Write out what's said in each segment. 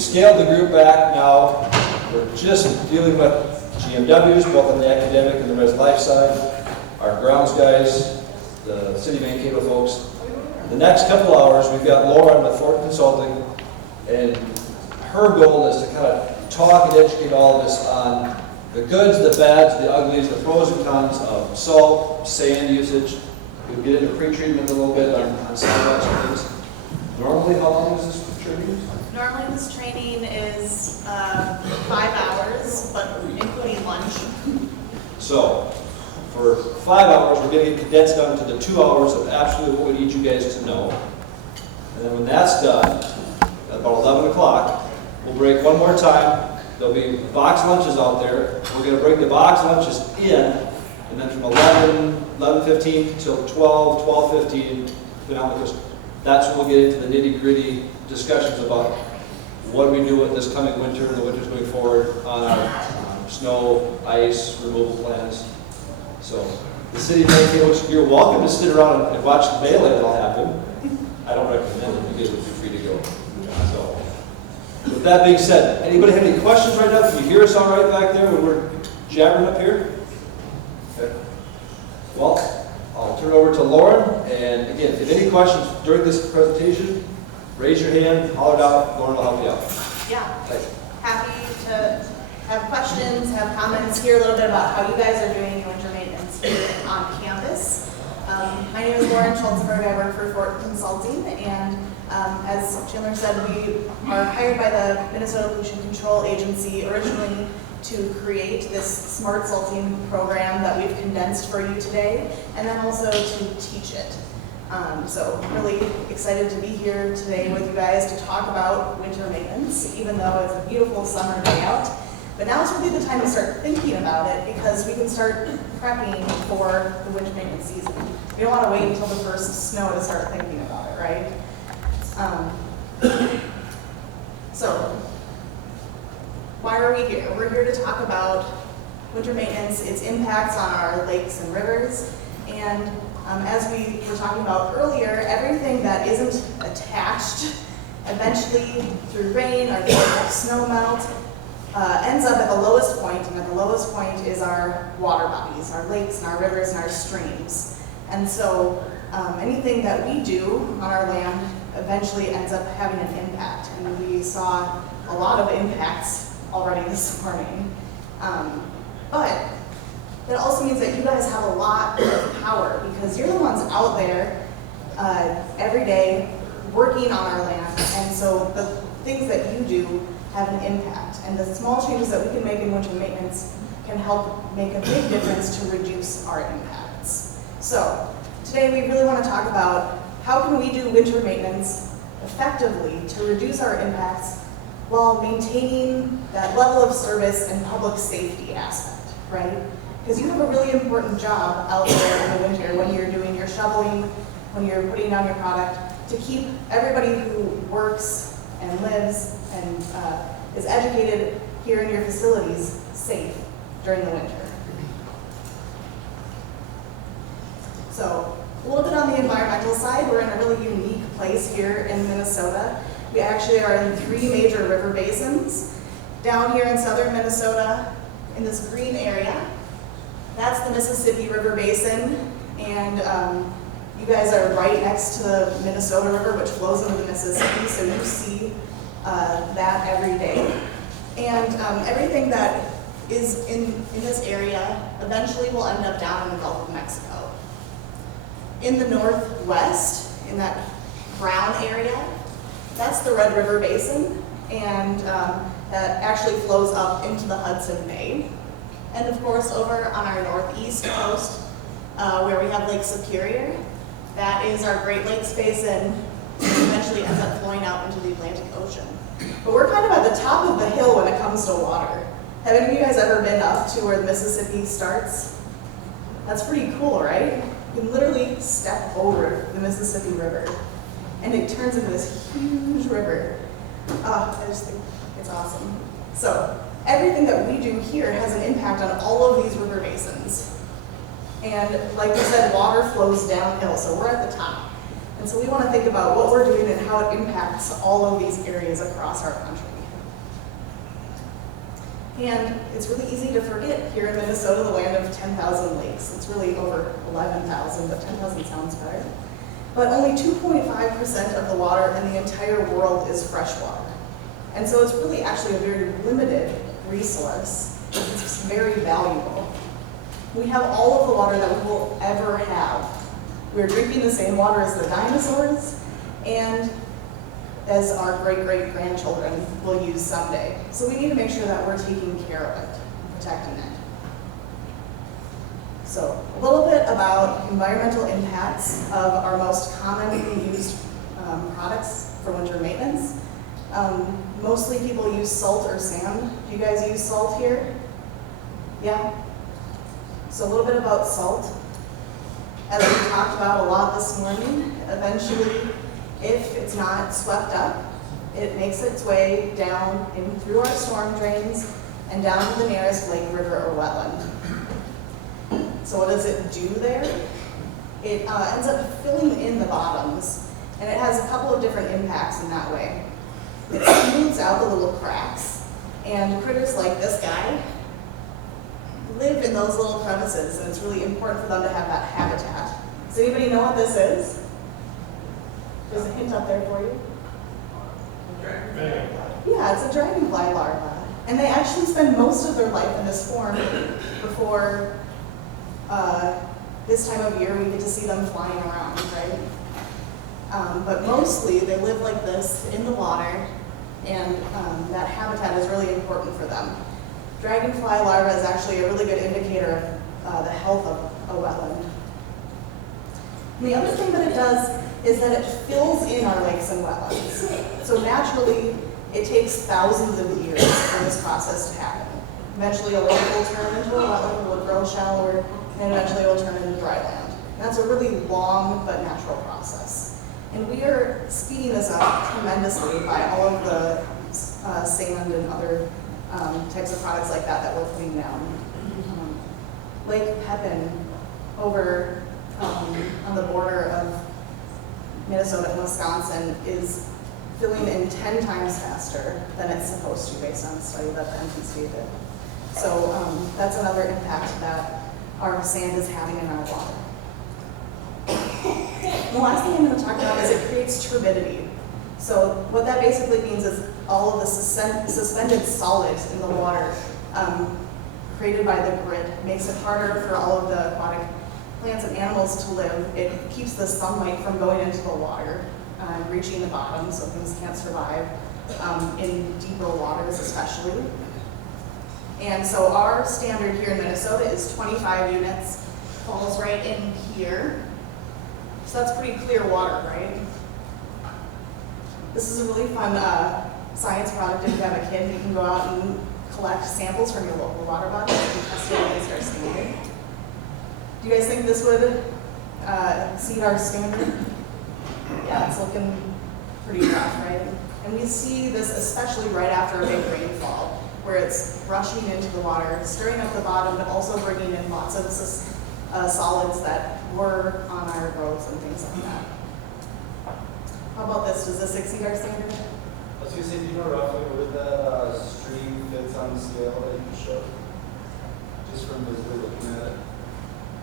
We've scaled the group back now. We're just dealing with GMWs, both on the academic and the res life side, our grounds guys, the City of Mankato folks. The next couple hours, we've got Lauren with Thornton Consulting, and her goal is to kind of talk and educate all of us on the goods, the bads, the uglies, the pros and cons of salt, sand usage. We'll get into pre-treatment a little bit on some of those things. Normally, how long is this training? Normally this training is 5 hours, but including lunch. So, for 5 hours, we're going to get condensed down to the 2 hours of absolutely what we need you guys to know. And then when that's done, at about 11 o'clock, we'll break one more time. There'll be box lunches out there. We're going to break the box lunches in, and then from 11:15 till 12:15, that's when we'll get into the nitty-gritty discussions about what do we do with this coming winter and the winters going forward on our snow, ice removal plans. So the City of Mankato, you're welcome to sit around and watch the melee that'll happen. I don't recommend it. You guys would be free to go. So with that being said, anybody have any questions right now? Can you hear us all right back there when we're jabbering up here? Okay. Well, I'll turn it over to Lauren. And again, if any questions during this presentation, raise your hand, holler it out. Lauren will help you out. Yeah. Thanks. Happy to have questions, have comments, hear a little bit about how you guys are doing your winter maintenance here on campus. My name is Lauren Schultzberg. I work for Thornton Consulting, and as Chandler said, we are hired by the Minnesota Pollution Control Agency originally to create this smart salting program that we've condensed for you today, and then also to teach it. So really excited to be here today with you guys to talk about winter maintenance, even though it's a beautiful summer day out. But now is really the time to start thinking about it, because we can start prepping for the winter maintenance season. We don't want to wait until the first snow to start thinking about it, right? So why are we here? We're here to talk about winter maintenance, its impacts on our lakes and rivers, and as we were talking about earlier, everything that isn't attached eventually through rain or through snow melt ends up at the lowest point, and at the lowest point is our water bodies, our lakes and our rivers and our streams. And so anything that we do on our land eventually ends up having an impact, and we saw a lot of impacts already this morning. But that also means that you guys have a lot of power, because you're the ones out there every day working on our land, and so the things that you do have an impact, and the small changes that we can make in winter maintenance can help make a big difference to reduce our impacts. So today we really want to talk about how can we do winter maintenance effectively to reduce our impacts while maintaining that level of service and public safety aspect, right? Because you have a really important job out there in the winter when you're doing your shoveling, when you're putting down your product, to keep everybody who works and lives and is educated here in your facilities safe during the winter. So a little bit on the environmental side, we're in a really unique place here in Minnesota. We actually are in 3 major river basins. Down here in southern Minnesota, in this green area, that's the Mississippi River Basin, and you guys are right next to the Minnesota River, which flows into the Mississippi, so you see that every day. And everything that is in this area eventually will end up down in the Gulf of Mexico. In the northwest, in that brown area, that's the Red River Basin, and that actually flows up into the Hudson Bay. And of course, over on our northeast coast, where we have Lake Superior, that is our Great Lakes Basin, and eventually ends up flowing out into the Atlantic Ocean. But we're kind of at the top of the hill when it comes to water. Have any of you guys ever been up to where the Mississippi starts? That's pretty cool, right? You can literally step over the Mississippi River, and it turns into this huge river. I just think it's awesome. So everything that we do here has an impact on all of these river basins. And like we said, water flows downhill, so we're at the top. And so we want to think about what we're doing and how it impacts all of these areas across our country. And it's really easy to forget here in Minnesota, the land of 10,000 lakes. It's really over 11,000, but 10,000 sounds better. But only 2.5% of the water in the entire world is fresh water. And so it's really actually a very limited resource. It's very valuable. We have all of the water that we will ever have. We're drinking the same water as the dinosaurs and as our great-great-grandchildren will use someday. So we need to make sure that we're taking care of it, protecting it. So a little bit about environmental impacts of our most commonly used products for winter maintenance. Mostly people use salt or sand. Do you guys use salt here? Yeah? So a little bit about salt. As we talked about a lot this morning, eventually, if it's not swept up, it makes its way down in through our storm drains and down to the nearest lake, river, or wetland. So what does it do there? It ends up filling in the bottoms, and it has a couple of different impacts in that way. It smooths out the little cracks, and critters like this guy live in those little crevices, and it's really important for them to have that habitat. Does anybody know what this is? There's a hint up there for you. Yeah, it's a dragonfly larva. And they actually spend most of their life in this form before this time of year we get to see them flying around, right? But mostly they live like this in the water, and that habitat is really important for them. Dragonfly larva is actually a really good indicator of the health of a wetland. And the other thing that it does is that it fills in our lakes and wetlands. So naturally, it takes thousands of years for this process to happen. Eventually, a lake will turn into a wetland, will grow shallower, and eventually it will turn into dry land. And that's a really long but natural process. And we are speeding this up tremendously by all of the sand and other types of products like that we're putting down. Lake Pepin over on the border of Minnesota and Wisconsin is filling in 10 times faster than it's supposed to based on a study that the MPC did. So that's another impact that our sand is having in our water. The last thing I'm going to talk about is it creates turbidity. So what that basically means is all of the suspended solids in the water created by the grit makes it harder for all of the aquatic plants and animals to live. It keeps the sunlight from going into the water, reaching the bottom, so things can't survive in deeper waters especially. And so our standard here in Minnesota is 25 units, falls right in here. So that's pretty clear water, right? This is a really fun science project. If you have a kid, you can go out and collect samples from your local water body and test it against our standard. Do you guys think this would exceed our standard? Yeah, it's looking pretty rough, right? And we see this especially right after a big rainfall, where it's rushing into the water, stirring up the bottom, but also bringing in lots of solids that were on our roads and things like that. How about this? Does this exceed our standard? I was going to say, do you know roughly where that stream fits on the scale that you showed? Just from visibly looking at it.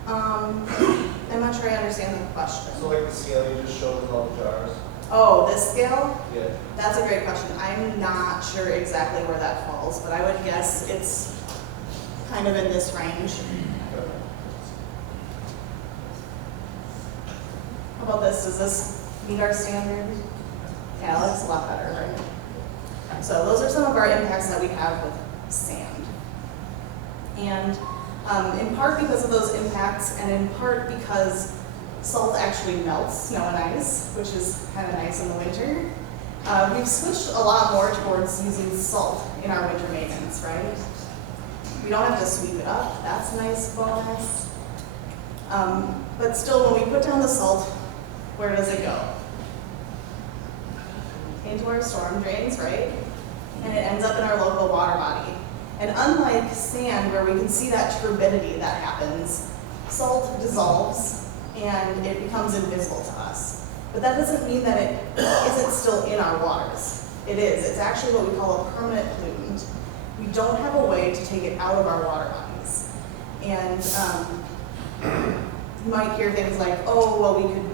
I'm not sure I understand the question. So like the scale you just showed with all the jars? Oh, this scale? Yeah. That's a great question. I'm not sure exactly where that falls, but I would guess it's kind of in this range. How about this? Does this meet our standard? Yeah, that's a lot better, right? So those are some of our impacts that we have with sand. And in part because of those impacts, and in part because salt actually melts snow and ice, which is kind of nice in the winter, we've switched a lot more towards using salt in our winter maintenance, right? We don't have to sweep it up. That's a nice bonus. But still, when we put down the salt, where does it go? Into our storm drains, right? And it ends up in our local water body. And unlike sand, where we can see that turbidity that happens, salt dissolves and it becomes invisible to us. But that doesn't mean that it isn't still in our waters. It is. It's actually what we call a permanent pollutant. we don't have a way to take it out of our water bodies. And you might hear things like, oh, well, we could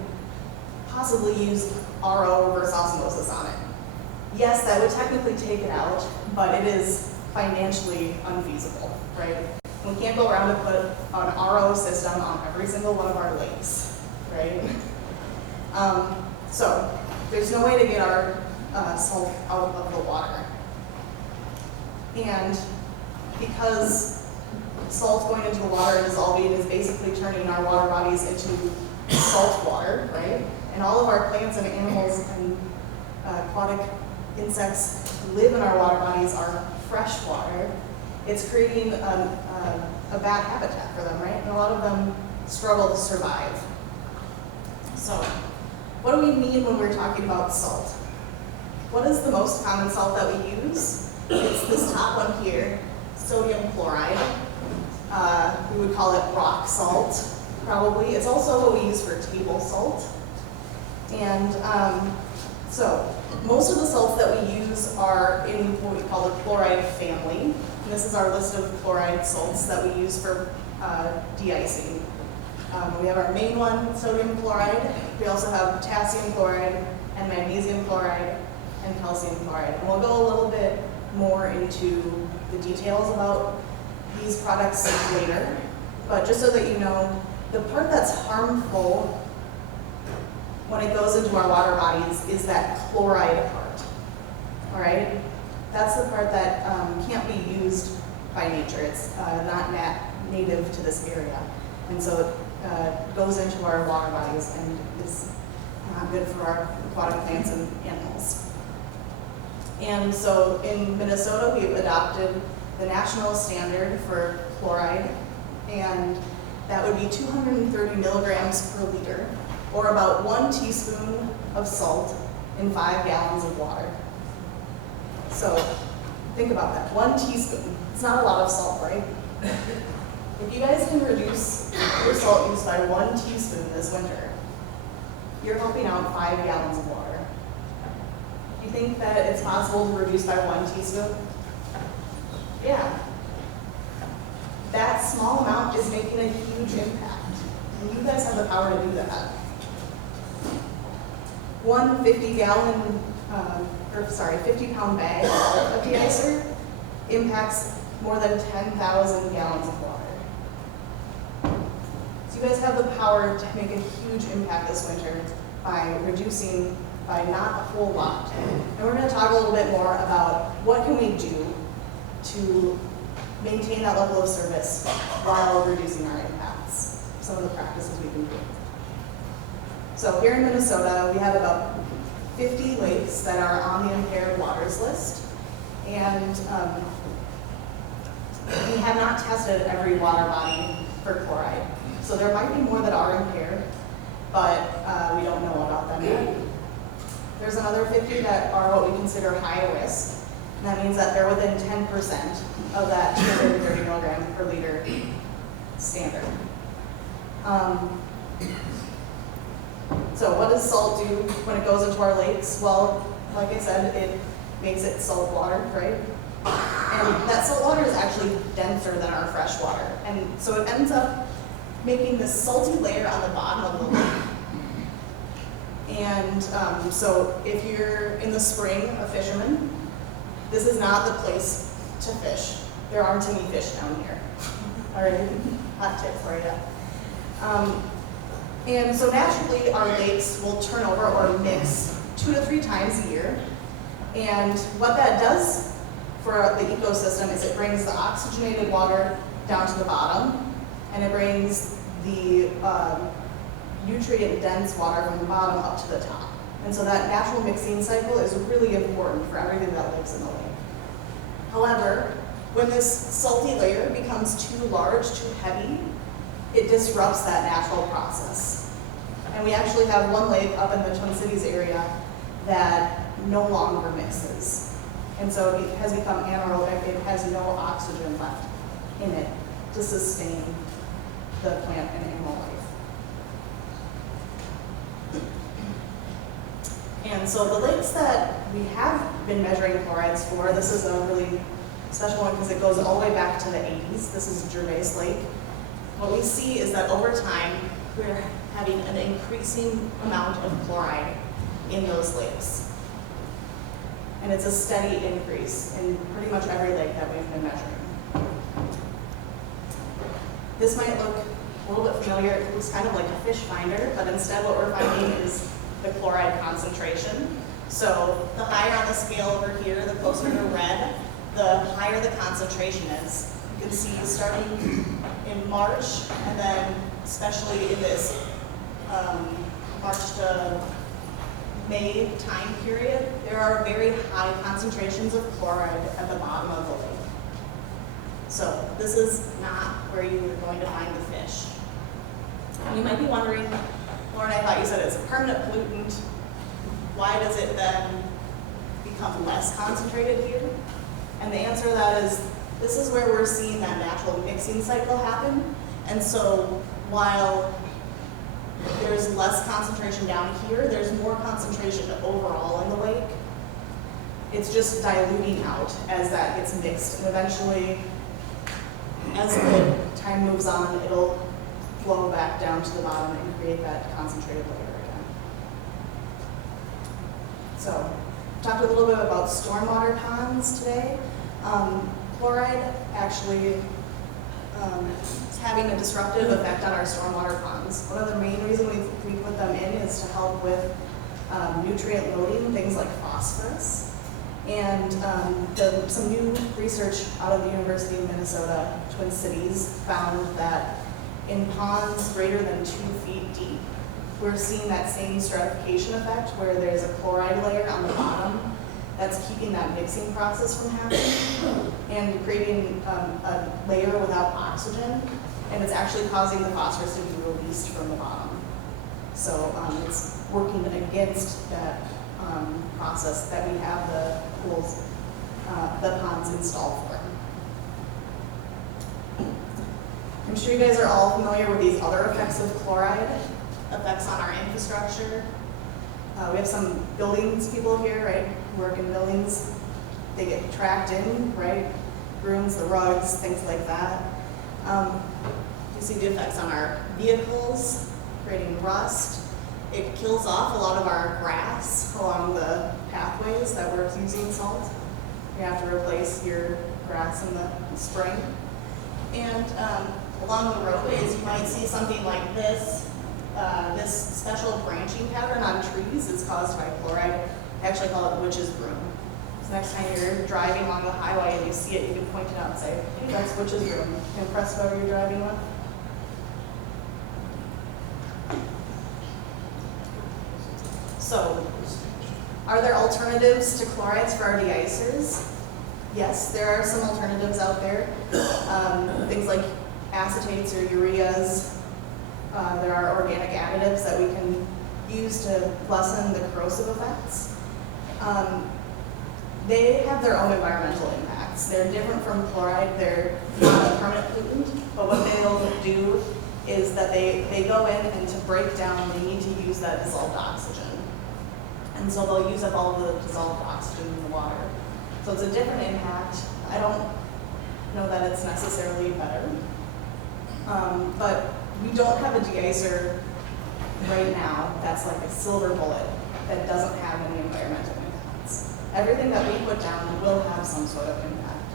possibly use RO reverse osmosis on it. Yes, that would technically take it out, but it is financially unfeasible, right? We can't go around and put an RO system on every single one of our lakes, right? So there's no way to get our salt out of the water. And because salt going into the water and dissolving is basically turning our water bodies into salt water, right? And all of our plants and animals and aquatic insects who live in our water bodies are fresh water. It's creating a bad habitat for them, right? And a lot of them struggle to survive. So, what do we mean when we're talking about salt? What is the most common salt that we use? It's this top one here, sodium chloride. We would call it rock salt, probably. It's also what we use for table salt. And so, most of the salts that we use are in what we call the chloride family. And this is our list of chloride salts that we use for de-icing. We have our main one, sodium chloride. We also have potassium chloride and magnesium chloride and calcium chloride. And we'll go a little bit more into the details about these products later. But just so that you know, the part that's harmful when it goes into our water bodies is that chloride part, all right? That's the part that can't be used by nature. It's not native to this area. And so it goes into our water bodies and is not good for our aquatic plants and animals. And so in Minnesota, we've adopted the national standard for chloride, and that would be 230 milligrams per liter, or about 1 teaspoon of salt in 5 gallons of water. So think about that, 1 teaspoon. It's not a lot of salt, right? If you guys can reduce your salt use by 1 teaspoon this winter, you're helping out 5 gallons of water. Do you think that it's possible to reduce by 1 teaspoon? Yeah. That small amount is making a huge impact, and you guys have the power to do that. One 50-pound bag of de-icer impacts more than 10,000 gallons of water. So you guys have the power to make a huge impact this winter by reducing by not a whole lot. And we're going to talk a little bit more about what can we do to maintain that level of service while reducing our impacts, some of the practices we can do. So here in Minnesota, we have about 50 lakes that are on the impaired waters list. And we have not tested every water body for chloride. So there might be more that are impaired, but we don't know about them yet. There's another 50 that are what we consider high risk. And that means that they're within 10% of that 230 milligram per liter standard. So what does salt do when it goes into our lakes? Well, like I said, it makes it salt water, right? And that salt water is actually denser than our fresh water. And so it ends up making this salty layer on the bottom of the lake. And so if you're in the spring a fisherman, this is not the place to fish. There aren't any fish down here. All right, hot tip for you. And so naturally our lakes will turn over or mix 2 to 3 times a year. And what that does for the ecosystem is it brings the oxygenated water down to the bottom, and it brings the nutrient-dense water from the bottom up to the top. And so that natural mixing cycle is really important for everything that lives in the lake. However, when this salty layer becomes too large, too heavy, it disrupts that natural process. And we actually have one lake up in the Twin Cities area that no longer mixes. And so it has become anaerobic, it has no oxygen left in it to sustain the plant and animal life. And so the lakes that we have been measuring chlorides for, this is a really special one because it goes all the way back to the 80s. This is Gervais Lake. What we see is that over time, we're having an increasing amount of chloride in those lakes. And it's a steady increase in pretty much every lake that we've been measuring. This might look a little bit familiar. It looks kind of like a fish finder, but instead what we're finding is the chloride concentration. So the higher on the scale over here, the closer to red, the higher the concentration is. You can see starting in March, and then especially in this March to May time period, there are very high concentrations of chloride at the bottom of the lake. So this is not where you are going to find the fish. And you might be wondering, Lauren, I thought you said it's a permanent pollutant. Why does it then become less concentrated here? And the answer to that is, this is where we're seeing that natural mixing cycle happen. And so while there's less concentration down here, there's more concentration overall in the lake. It's just diluting out as that gets mixed. And eventually, as the time moves on, it'll flow back down to the bottom and create that concentrated layer again. So, talked a little bit about stormwater ponds today. Chloride actually is having a disruptive effect on our stormwater ponds. One of the main reasons we put them in is to help with nutrient loading, things like phosphorus. And some new research out of the University of Minnesota, Twin Cities, found that in ponds greater than 2 feet deep, we're seeing that same stratification effect where there's a chloride layer on the bottom that's keeping that mixing process from happening and creating a layer without oxygen, and it's actually causing the phosphorus to be released from the bottom. So it's working against that process that we have the pools, the ponds installed for. I'm sure you guys are all familiar with these other effects of chloride, effects on our infrastructure. We have some buildings people here, right, who work in buildings. They get tracked in, right? Rooms, the rugs, things like that. You see the effects on our vehicles, creating rust. It kills off a lot of our grass along the pathways that we're using salt. You have to replace your grass in the spring. And along the roadways, you might see something like this. This special branching pattern on trees is caused by chloride. I actually call it witch's broom. So next time you're driving along the highway and you see it, you can point it out and say, hey, that's witch's broom. Impressed whoever you're driving with? So, are there alternatives to chlorides for our de-icers? Yes, there are some alternatives out there. Things like acetates or ureas. There are organic additives that we can use to lessen the corrosive effects. They have their own environmental impacts. They're different from chloride. They're not a permanent pollutant, but what they'll do is that they go in, and to break down, they need to use that dissolved oxygen. And so they'll use up all of the dissolved oxygen in the water. So it's a different impact. I don't know that it's necessarily better. But we don't have a de-icer right now that's like a silver bullet that doesn't have any environmental impacts. Everything that we put down will have some sort of impact.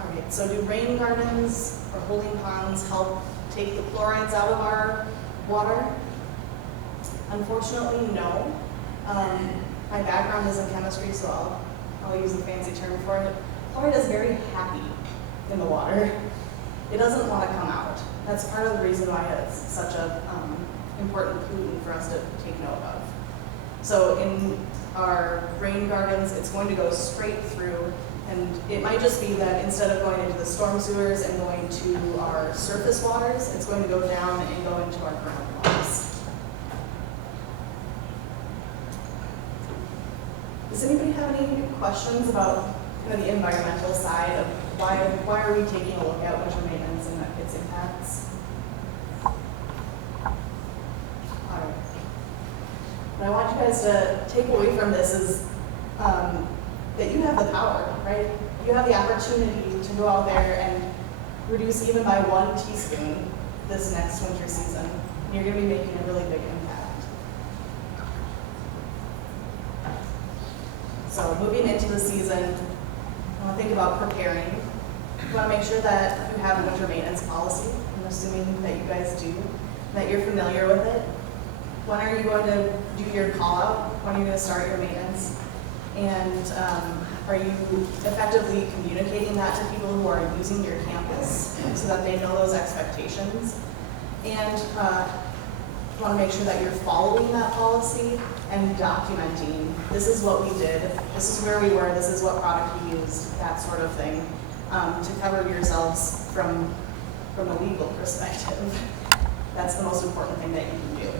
All right, so do rain gardens or holding ponds help take the chlorides out of our water? Unfortunately, no. My background is in chemistry, so I'll use a fancy term for it. Chloride is very happy in the water. It doesn't want to come out. That's part of the reason why it's such a important pollutant for us to take note of. So in our rain gardens, it's going to go straight through, and it might just be that instead of going into the storm sewers and going to our surface waters, it's going to go down and go into our groundwaters. Does anybody have any questions about kind of the environmental side of why are we taking a look at winter maintenance and its impacts? All right. What I want you guys to take away from this is that you have the power, right? You have the opportunity to go out there and reduce even by 1 teaspoon this next winter season. And you're going to be making a really big impact. So moving into the season, I want to think about preparing. You want to make sure that you have a winter maintenance policy. I'm assuming that you guys do, that you're familiar with it. When are you going to do your call out? When are you going to start your maintenance? And are you effectively communicating that to people who are using your campus so that they know those expectations? And you want to make sure that you're following that policy and documenting, this is what we did, this is where we were, this is what product we used, that sort of thing, to cover yourselves from a legal perspective. That's the most important thing that you can do.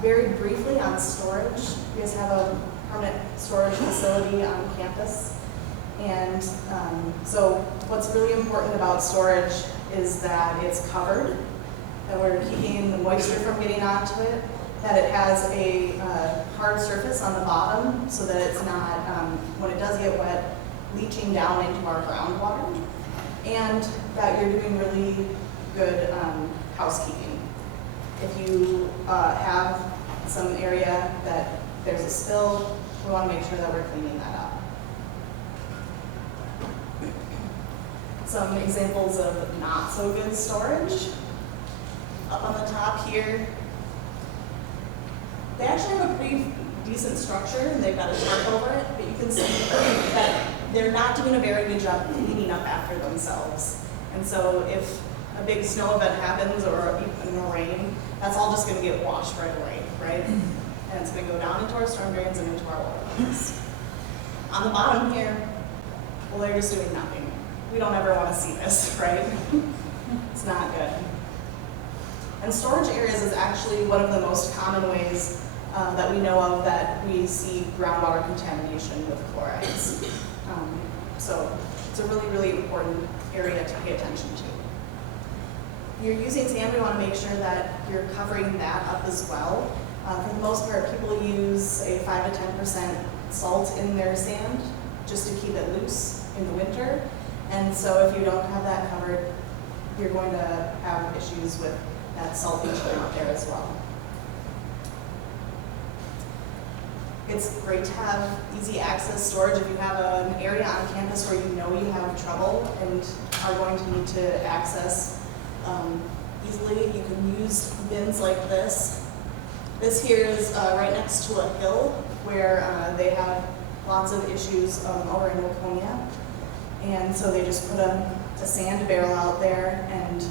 Very briefly on storage, you guys have a permanent storage facility on campus. And so what's really important about storage is that it's covered, that we're keeping the moisture from getting onto it, that it has a hard surface on the bottom so that it's not, when it does get wet, leaching down into our groundwater, and that you're doing really good housekeeping. If you have some area that there's a spill, we want to make sure that we're cleaning that up. Some examples of not so good storage. Up on the top here, they actually have a pretty decent structure and they've got a tarp over it, but you can see that they're not doing a very good job cleaning up after themselves. And so if a big snow event happens or even a rain, that's all just going to get washed right away, right? And it's going to go down into our storm drains and into our water lines. On the bottom here, well, they're just doing nothing. We don't ever want to see this, right? It's not good. And storage areas is actually one of the most common ways that we know of that we see groundwater contamination with chlorides. So it's a really, really important area to pay attention to. You're using sand, we want to make sure that you're covering that up as well. For the most part, people use a 5 to 10% salt in their sand just to keep it loose in the winter. And so if you don't have that covered, you're going to have issues with that salt leaching out there as well. It's great to have easy access storage. If you have an area on campus where you know you have trouble and are going to need to access easily, you can use bins like this. This here is right next to a hill where they have lots of issues over in Laconia. And so they just put a sand barrel out there, and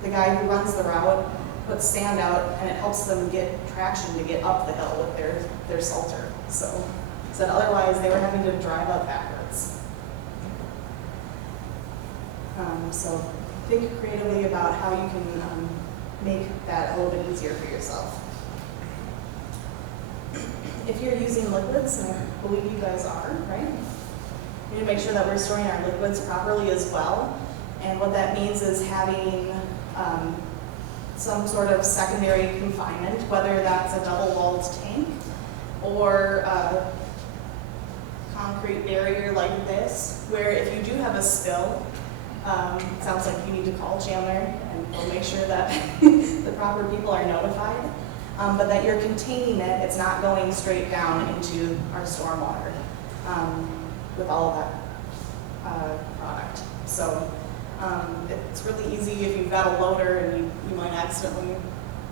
the guy who runs the route puts sand out, and it helps them get traction to get up the hill with their salter. So said otherwise they were having to drive up backwards. So think creatively about how you can make that a little bit easier for yourself. If you're using liquids, and I believe you guys are, right? We need to make sure that we're storing our liquids properly as well. And what that means is having some sort of secondary confinement, whether that's a double-walled tank or a concrete barrier like this, where if you do have a spill, it sounds like you need to call Chandler and we'll make sure that the proper people are notified, but that you're containing it, it's not going straight down into our stormwater with all of that product. So it's really easy if you've got a loader and you might accidentally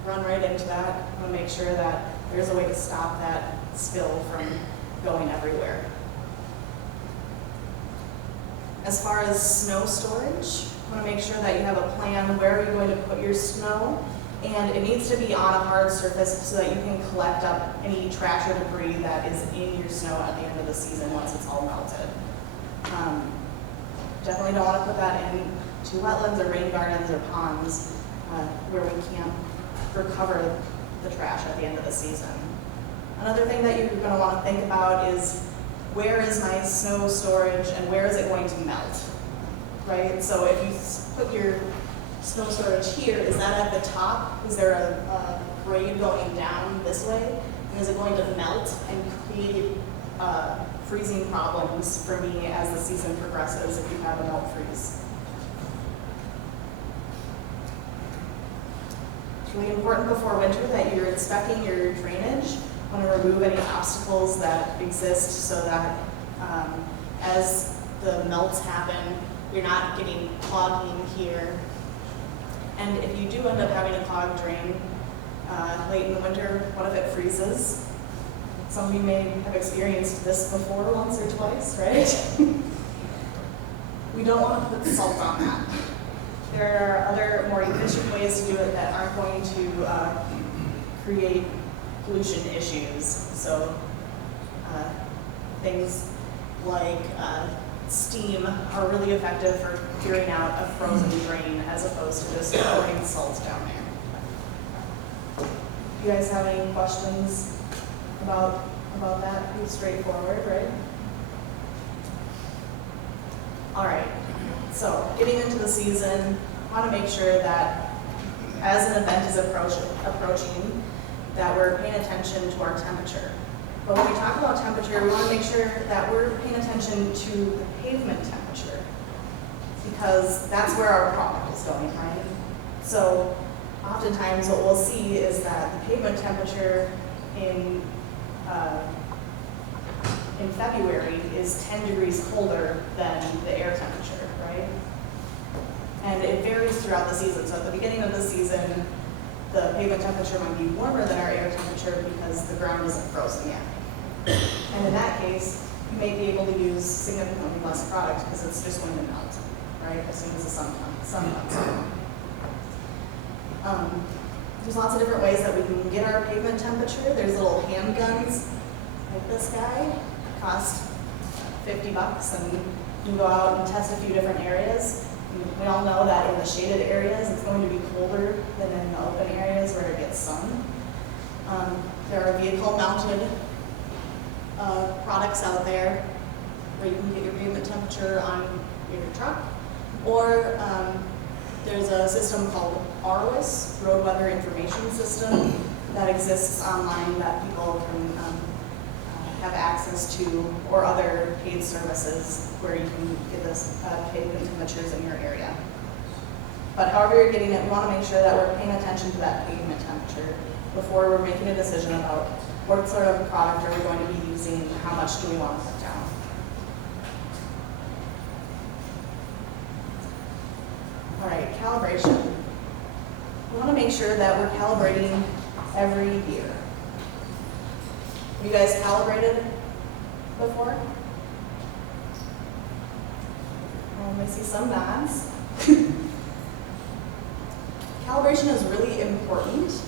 run right into that. You want to make sure that there's a way to stop that spill from going everywhere. As far as snow storage, you want to make sure that you have a plan. Where are you going to put your snow? And it needs to be on a hard surface so that you can collect up any trash or debris that is in your snow at the end of the season once it's all melted. Definitely don't want to put that into wetlands or rain gardens or ponds where we can't recover the trash at the end of the season. Another thing that you're going to want to think about is, where is my snow storage and where is it going to melt, right? So if you put your snow storage here, is that at the top? Is there a grade going down this way? And is it going to melt and create freezing problems for me as the season progresses if you have a melt freeze? It's really important before winter that you're inspecting your drainage. Want to remove any obstacles that exist so that as the melts happen, you're not getting clogging here. And if you do end up having a clogged drain late in the winter, what if it freezes? Some of you may have experienced this before once or twice, right? We don't want to put salt on that. There are other more efficient ways to do it that aren't going to create pollution issues. So things like steam are really effective for clearing out a frozen drain as opposed to just pouring salt down there. You guys have any questions about that? Pretty straightforward, right? All right, so getting into the season, I want to make sure that as an event is approaching, that we're paying attention to our temperature. But when we talk about temperature, we want to make sure that we're paying attention to the pavement temperature, because that's where our product is going, right? So oftentimes what we'll see is that the pavement temperature in February is 10 degrees colder than the air temperature, right? And it varies throughout the season. So at the beginning of the season, the pavement temperature might be warmer than our air temperature because the ground isn't frozen yet. And in that case, you may be able to use significantly less product because it's just going to melt, right, as soon as the sun comes out. There's lots of different ways that we can get our pavement temperature. There's little handguns like this guy, cost $50, and you can go out and test a few different areas. We all know that in the shaded areas, it's going to be colder than in the open areas where it gets sun. There are vehicle-mounted products out there where you can get your pavement temperature on your truck. Or there's a system called RWIS, Road Weather Information System, that exists online that people can have access to, or other paid services where you can get this pavement temperatures in your area. But however you're getting it, we want to make sure that we're paying attention to that pavement temperature before we're making a decision about what sort of product are we going to be using and how much do we want to put down. All right, calibration. We want to make sure that we're calibrating every year. Have you guys calibrated before? I see some nods. Calibration is really important,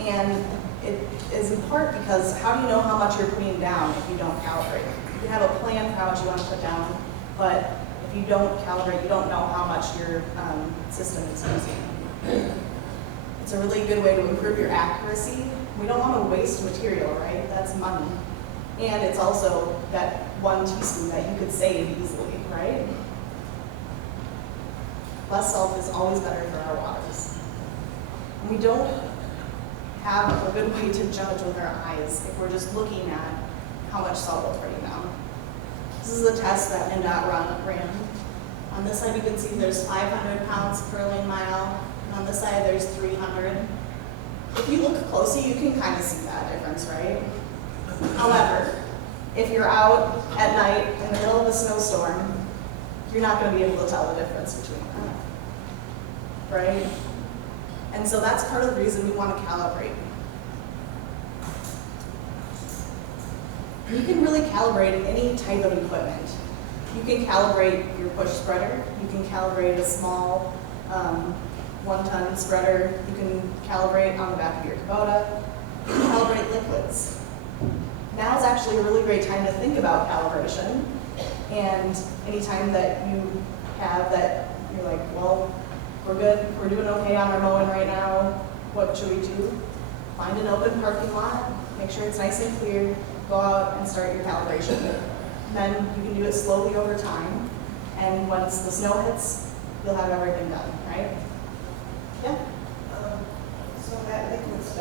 and it is in part because how do you know how much you're putting down if you don't calibrate? You have a plan for how much you want to put down, but if you don't calibrate, you don't know how much your system is using. It's a really good way to improve your accuracy. We don't want to waste material, right? That's money. And it's also that 1 teaspoon that you could save easily, right? Less salt is always better for our waters. And we don't have a good way to judge with our eyes if we're just looking at how much salt we're putting down. This is a test that NDOT ran. On this side you can see there's 500 pounds per lane mile, and on this side there's 300. If you look closely, you can kind of see that difference, right? However, if you're out at night in the middle of a snowstorm, you're not going to be able to tell the difference between them, right? And so that's part of the reason we want to calibrate. You can really calibrate any type of equipment. You can calibrate your push spreader. You can calibrate a small 1-ton spreader. You can calibrate on the back of your Kubota. You can calibrate liquids. Now is actually a really great time to think about calibration. And anytime that you have that, you're like, well, we're good, we're doing okay on our mowing right now, what should we do? Find an open parking lot, make sure it's nice and clear, go out and start your calibration. Then you can do it slowly over time, and once the snow hits, you'll have everything done, right? Yeah? So that liquid stuff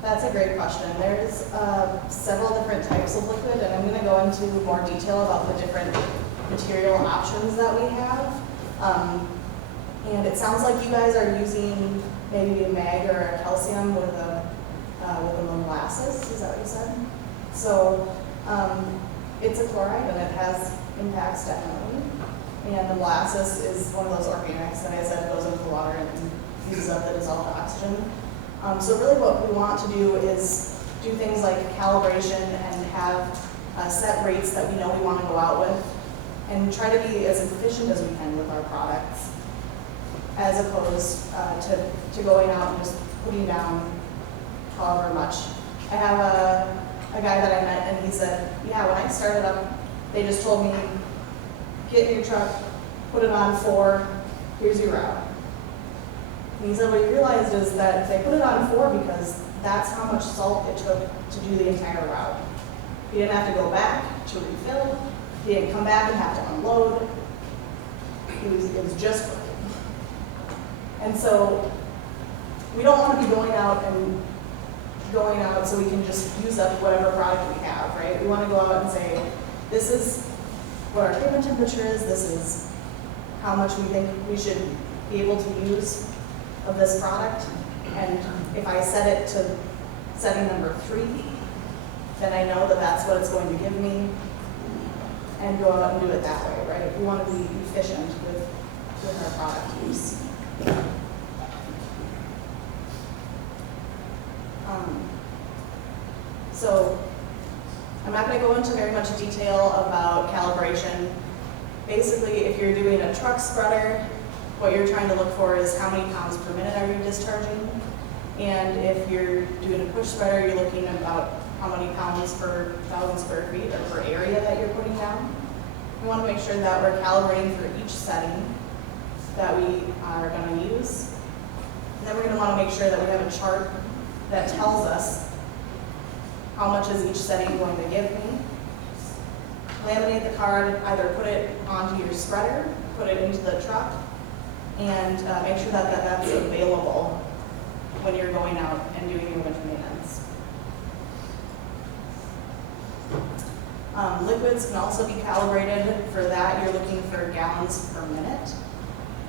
That's a great question. There's several different types of liquid, and I'm going to go into more detail about the different material options that we have. And it sounds like you guys are using maybe a mag or a calcium with a molasses. Is that what you said? So it's a chloride, and it has impacts definitely. And the molasses is one of those organics that I said goes into the water and uses up the dissolved oxygen. So really what we want to do is do things like calibration and have set rates that we know we want to go out with, and try to be as efficient as we can with our products, as opposed to going out and just putting down however much. I have a guy that I met, and he said, yeah, when I started up, they just told me, get in your truck, put it on 4, here's your route. And he said what he realized is that they put it on 4 because that's how much salt it took to do the entire route. He didn't have to go back to refill. He didn't come back and have to unload. It was just working. And so we don't want to be going out so we can just use up whatever product we have, right? We want to go out and say, this is what our treatment temperature is, this is how much we think we should be able to use of this product, and if I set it to setting number 3, then I know that that's what it's going to give me, and go out and do it that way, right? We want to be efficient with our product use. So I'm not going to go into very much detail about calibration. Basically, if you're doing a truck spreader, what you're trying to look for is how many pounds per minute are you discharging. And if you're doing a push spreader, you're looking at about how many pounds per 1,000 square feet or per area that you're putting down. We want to make sure that we're calibrating for each setting that we are going to use. And then we're going to want to make sure that we have a chart that tells us how much is each setting going to give me. Laminate the card, either put it onto your spreader, put it into the truck, and make sure that that's available when you're going out and doing your winter maintenance. Liquids can also be calibrated. For that, you're looking for gallons per minute,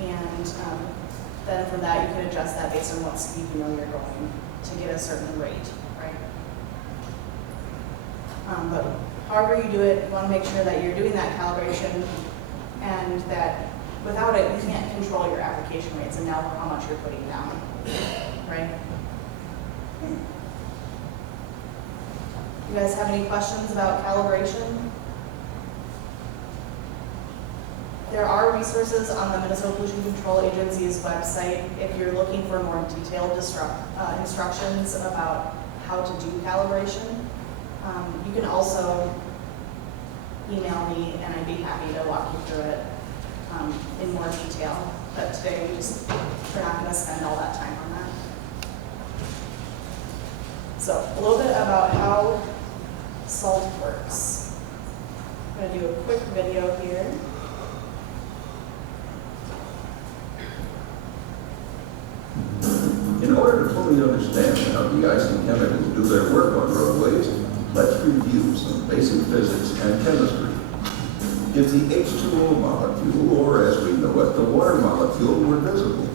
and then from that, you can adjust that based on what speed you know you're going to get a certain rate, right? But however you do it, you want to make sure that you're doing that calibration, and that without it, you can't control your application rates and know how much you're putting down, right? You guys have any questions about calibration? There are resources on the Minnesota Pollution Control Agency's website if you're looking for more detailed instructions about how to do calibration. You can also email me, and I'd be happy to walk you through it in more detail. But today we're not going to spend all that time on that. So a little bit about how salt works. I'm going to do a quick video here. In order to fully understand how de-icing chemicals do their work on roadways, let's review some basic physics and chemistry. If the H2O molecule, or as we know it, the water molecule, were visible,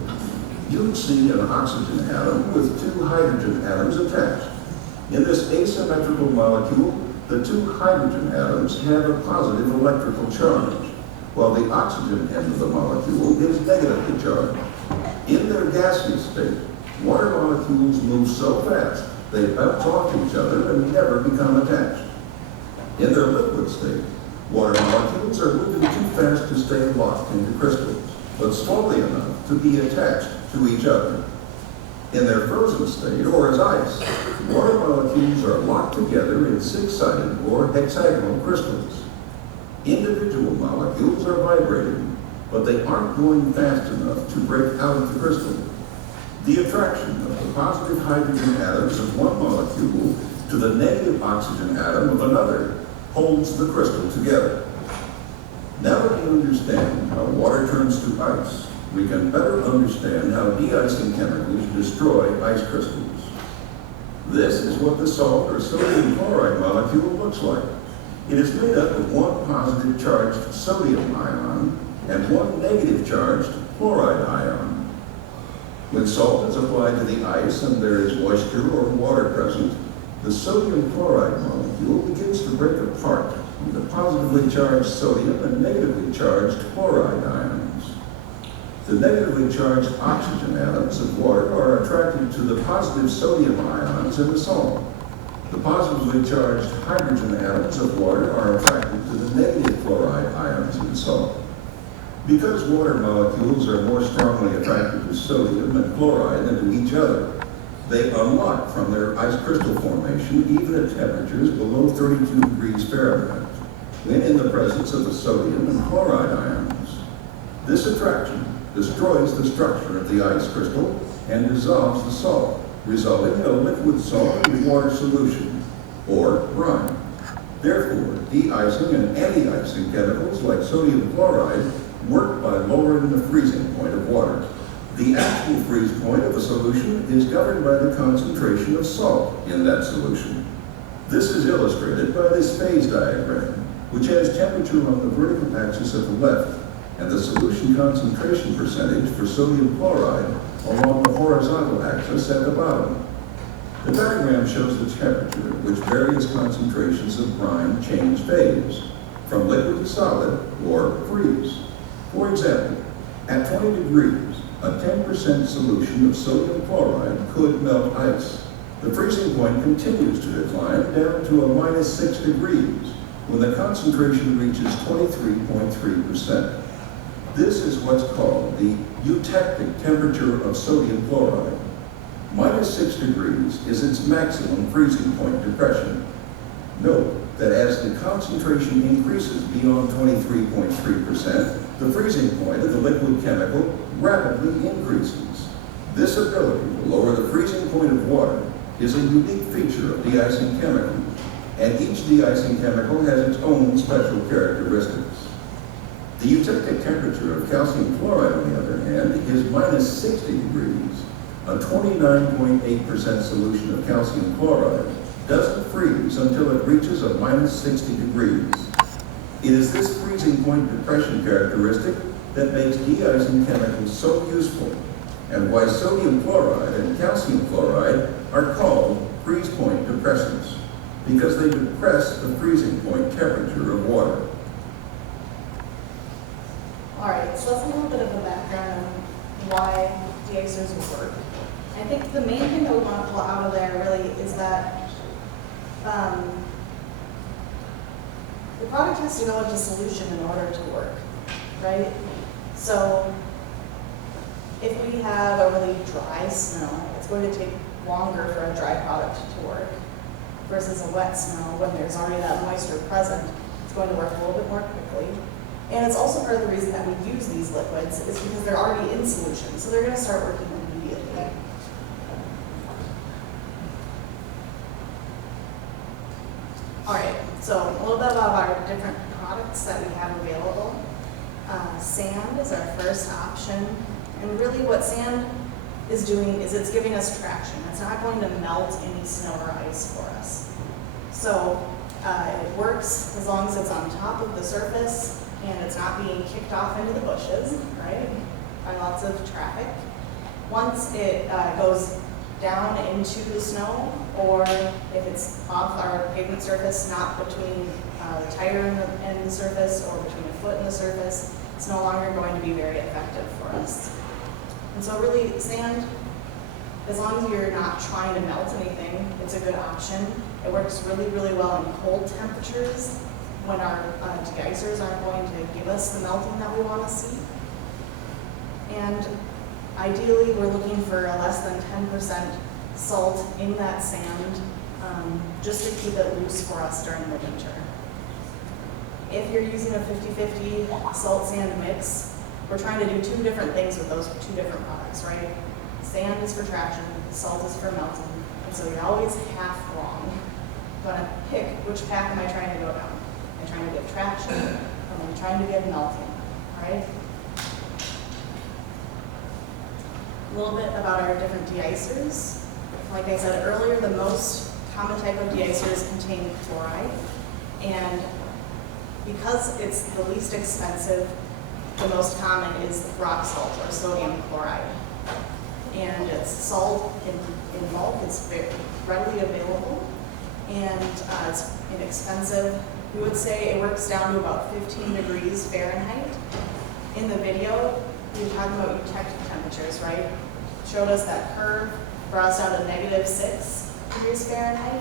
you'd see an oxygen atom with 2 hydrogen atoms attached. In this asymmetrical molecule, the 2 hydrogen atoms have a positive electrical charge, while the oxygen end of the molecule is negatively charged. In their gaseous state, water molecules move so fast they bounce off each other and never become attached. In their liquid state, water molecules are moving too fast to stay locked into crystals, but slowly enough to be attached to each other. In their frozen state, or as ice, water molecules are locked together in 6-sided or hexagonal crystals. Individual molecules are vibrating, but they aren't going fast enough to break out of the crystal. The attraction of the positive hydrogen atoms of one molecule to the negative oxygen atom of another holds the crystal together. Now that you understand how water turns to ice, we can better understand how de-icing chemicals destroy ice crystals. This is what the salt or sodium chloride molecule looks like. It is made up of one positive charged sodium ion and one negative charged chloride ion. When salt is applied to the ice and there is moisture or water present, the sodium chloride molecule begins to break apart into positively charged sodium and negatively charged chloride ions. The negatively charged oxygen atoms of water are attracted to the positive sodium ions in the salt. The positively charged hydrogen atoms of water are attracted to the negative chloride ions in the salt. Because water molecules are more strongly attracted to sodium and chloride than to each other, they unlock from their ice crystal formation even at temperatures below 32 degrees Fahrenheit, when in the presence of the sodium and chloride ions. This attraction destroys the structure of the ice crystal and dissolves the salt, resulting in a liquid salt and water solution, or brine. Therefore, de-icing and anti-icing chemicals like sodium chloride work by lowering the freezing point of water. The actual freeze point of a solution is governed by the concentration of salt in that solution. This is illustrated by this phase diagram, which has temperature on the vertical axis at the left and the solution concentration percentage for sodium chloride along the horizontal axis at the bottom. The diagram shows the temperature at which various concentrations of brine change phase, from liquid to solid, or freeze. For example, at 20 degrees, a 10% solution of sodium chloride could melt ice. The freezing point continues to decline down to a -6 degrees when the concentration reaches 23.3%. This is what's called the eutectic temperature of sodium chloride. -6 degrees is its maximum freezing point depression. Note that as the concentration increases beyond 23.3%, the freezing point of the liquid chemical rapidly increases. This ability to lower the freezing point of water is a unique feature of de-icing chemicals, and each de-icing chemical has its own special characteristics. The eutectic temperature of calcium chloride, on the other hand, is -60 degrees. A 29.8% solution of calcium chloride doesn't freeze until it reaches a -60 degrees. It is this freezing point depression characteristic that makes de-icing chemicals so useful, and why sodium chloride and calcium chloride are called freeze point depressants, because they depress the freezing point temperature of water. All right, so that's a little bit of a background on why de-icers work. I think the main thing that we want to pull out of there really is that the product has to go into solution in order to work, right? So if we have a really dry snow, it's going to take longer for a dry product to work versus a wet snow when there's already that moisture present. It's going to work a little bit more quickly. And it's also part of the reason that we use these liquids is because they're already in solution, so they're going to start working immediately. All right, so a little bit about our different products that we have available. Sand is our first option, and really what sand is doing is it's giving us traction. It's not going to melt any snow or ice for us. So it works as long as it's on top of the surface and it's not being kicked off into the bushes, right, by lots of traffic. Once it goes down into the snow, or if it's off our pavement surface, not between the tire and the surface, or between the foot and the surface, it's no longer going to be very effective for us. And so really, sand, as long as you're not trying to melt anything, it's a good option. It works really, really well in cold temperatures when our de-icers aren't going to give us the melting that we want to see. And ideally, we're looking for a less than 10% salt in that sand, just to keep it loose for us during the winter. If you're using a 50-50 salt-sand mix, we're trying to do two different things with those two different products, right? Sand is for traction, salt is for melting, and so you're always half wrong. I'm going to pick which path am I trying to go down. Am I trying to get traction, or am I trying to get melting, right? A little bit about our different deicers. Like I said earlier, the most common type of deicers contain chloride. And because it's the least expensive, the most common is rock salt or sodium chloride. And it's salt in bulk, it's very readily available, and it's inexpensive. We would say it works down to about 15 degrees Fahrenheit. In the video, we were talking about eutectic temperatures, right? Showed us that curve, brought us down to -6 degrees Fahrenheit.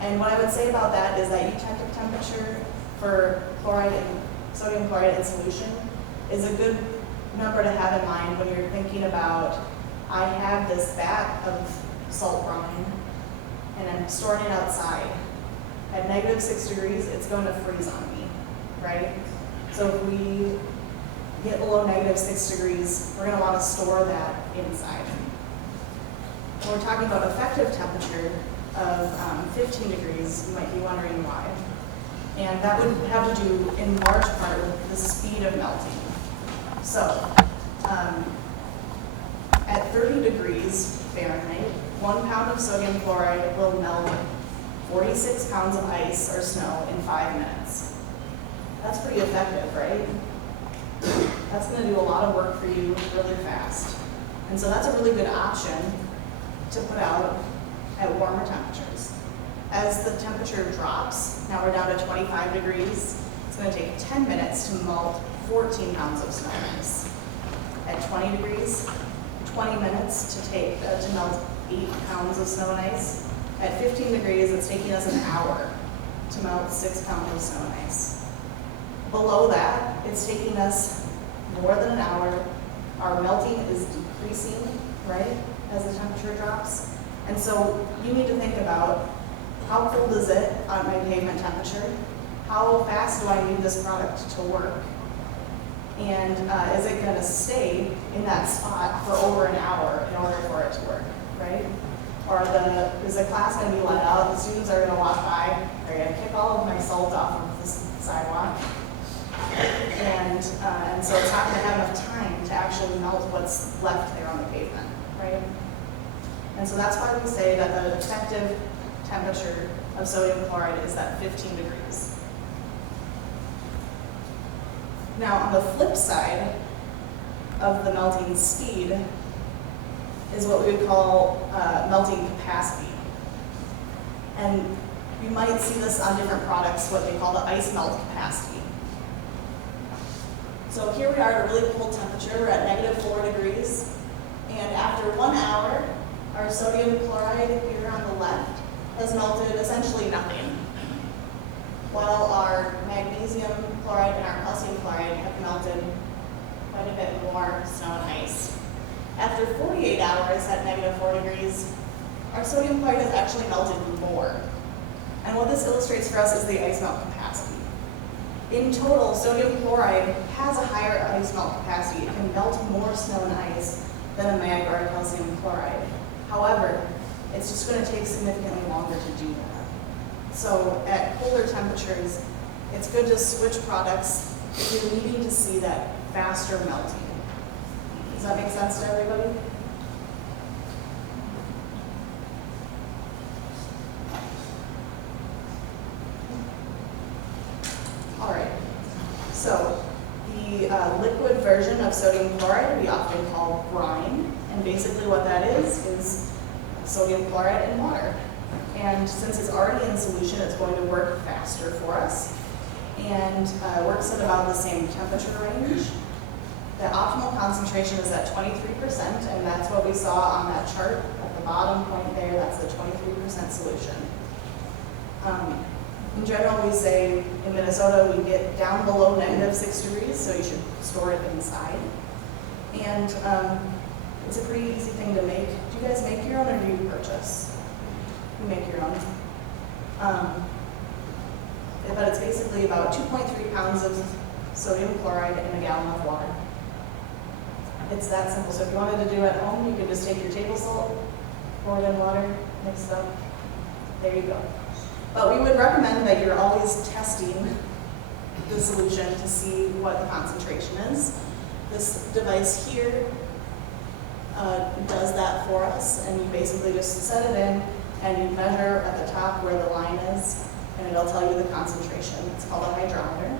And what I would say about that is that eutectic temperature for chloride and sodium chloride in solution is a good number to have in mind when you're thinking about, I have this vat of salt brine and I'm storing it outside. At -6 degrees, it's going to freeze on me, right? So if we get below -6 degrees, we're going to want to store that inside. When we're talking about effective temperature of 15 degrees, you might be wondering why. And that would have to do in large part with the speed of melting. So, at 30 degrees Fahrenheit, 1 pound of sodium chloride will melt 46 pounds of ice or snow in 5 minutes. That's pretty effective, right? That's going to do a lot of work for you really fast. And so that's a really good option to put out at warmer temperatures. As the temperature drops, now we're down to 25 degrees, it's going to take 10 minutes to melt 14 pounds of snow and ice. At 20 degrees, 20 minutes to melt 8 pounds of snow and ice. At 15 degrees, it's taking us an hour to melt 6 pounds of snow and ice. Below that, it's taking us more than an hour. Our melting is decreasing, right, as the temperature drops. And so you need to think about, how cold is it on my pavement temperature? How fast do I need this product to work? And is it going to stay in that spot for over an hour in order for it to work, right? Or is the class going to be let out? The students are going to walk by, they're going to kick all of my salt off of the sidewalk. And so it's not going to have enough time to actually melt what's left there on the pavement, right? And so that's why we say that the effective temperature of sodium chloride is that 15 degrees. Now, on the flip side of the melting speed is what we would call melting capacity. And you might see this on different products, what they call the ice melt capacity. So here we are at a really cold temperature, we're at -4 degrees. And after 1 hour, our sodium chloride here on the left has melted essentially nothing, while our magnesium chloride and our calcium chloride have melted quite a bit more snow and ice. After 48 hours at -4 degrees, our sodium chloride has actually melted more. And what this illustrates for us is the ice melt capacity. In total, sodium chloride has a higher ice melt capacity. It can melt more snow and ice than a mag or a calcium chloride. However, it's just going to take significantly longer to do that. So at colder temperatures, it's good to switch products if you're needing to see that faster melting. Does that make sense to everybody? All right. So the liquid version of sodium chloride we often call brine. And basically what that is sodium chloride and water. And since it's already in solution, it's going to work faster for us. And works at about the same temperature range. The optimal concentration is at 23%, and that's what we saw on that chart at the bottom point there. That's the 23% solution. In general, we say in Minnesota, we get down below -6 degrees, so you should store it inside. And it's a pretty easy thing to make. Do you guys make your own or do you purchase? You make your own. But it's basically about 2.3 pounds of sodium chloride in a gallon of water. It's that simple. So if you wanted to do it at home, you could just take your table salt, pour it in water, mix it up. There you go. But we would recommend that you're always testing the solution to see what the concentration is. This device here does that for us, and you basically just set it in and you measure at the top where the line is, and it'll tell you the concentration. It's called a hydrometer.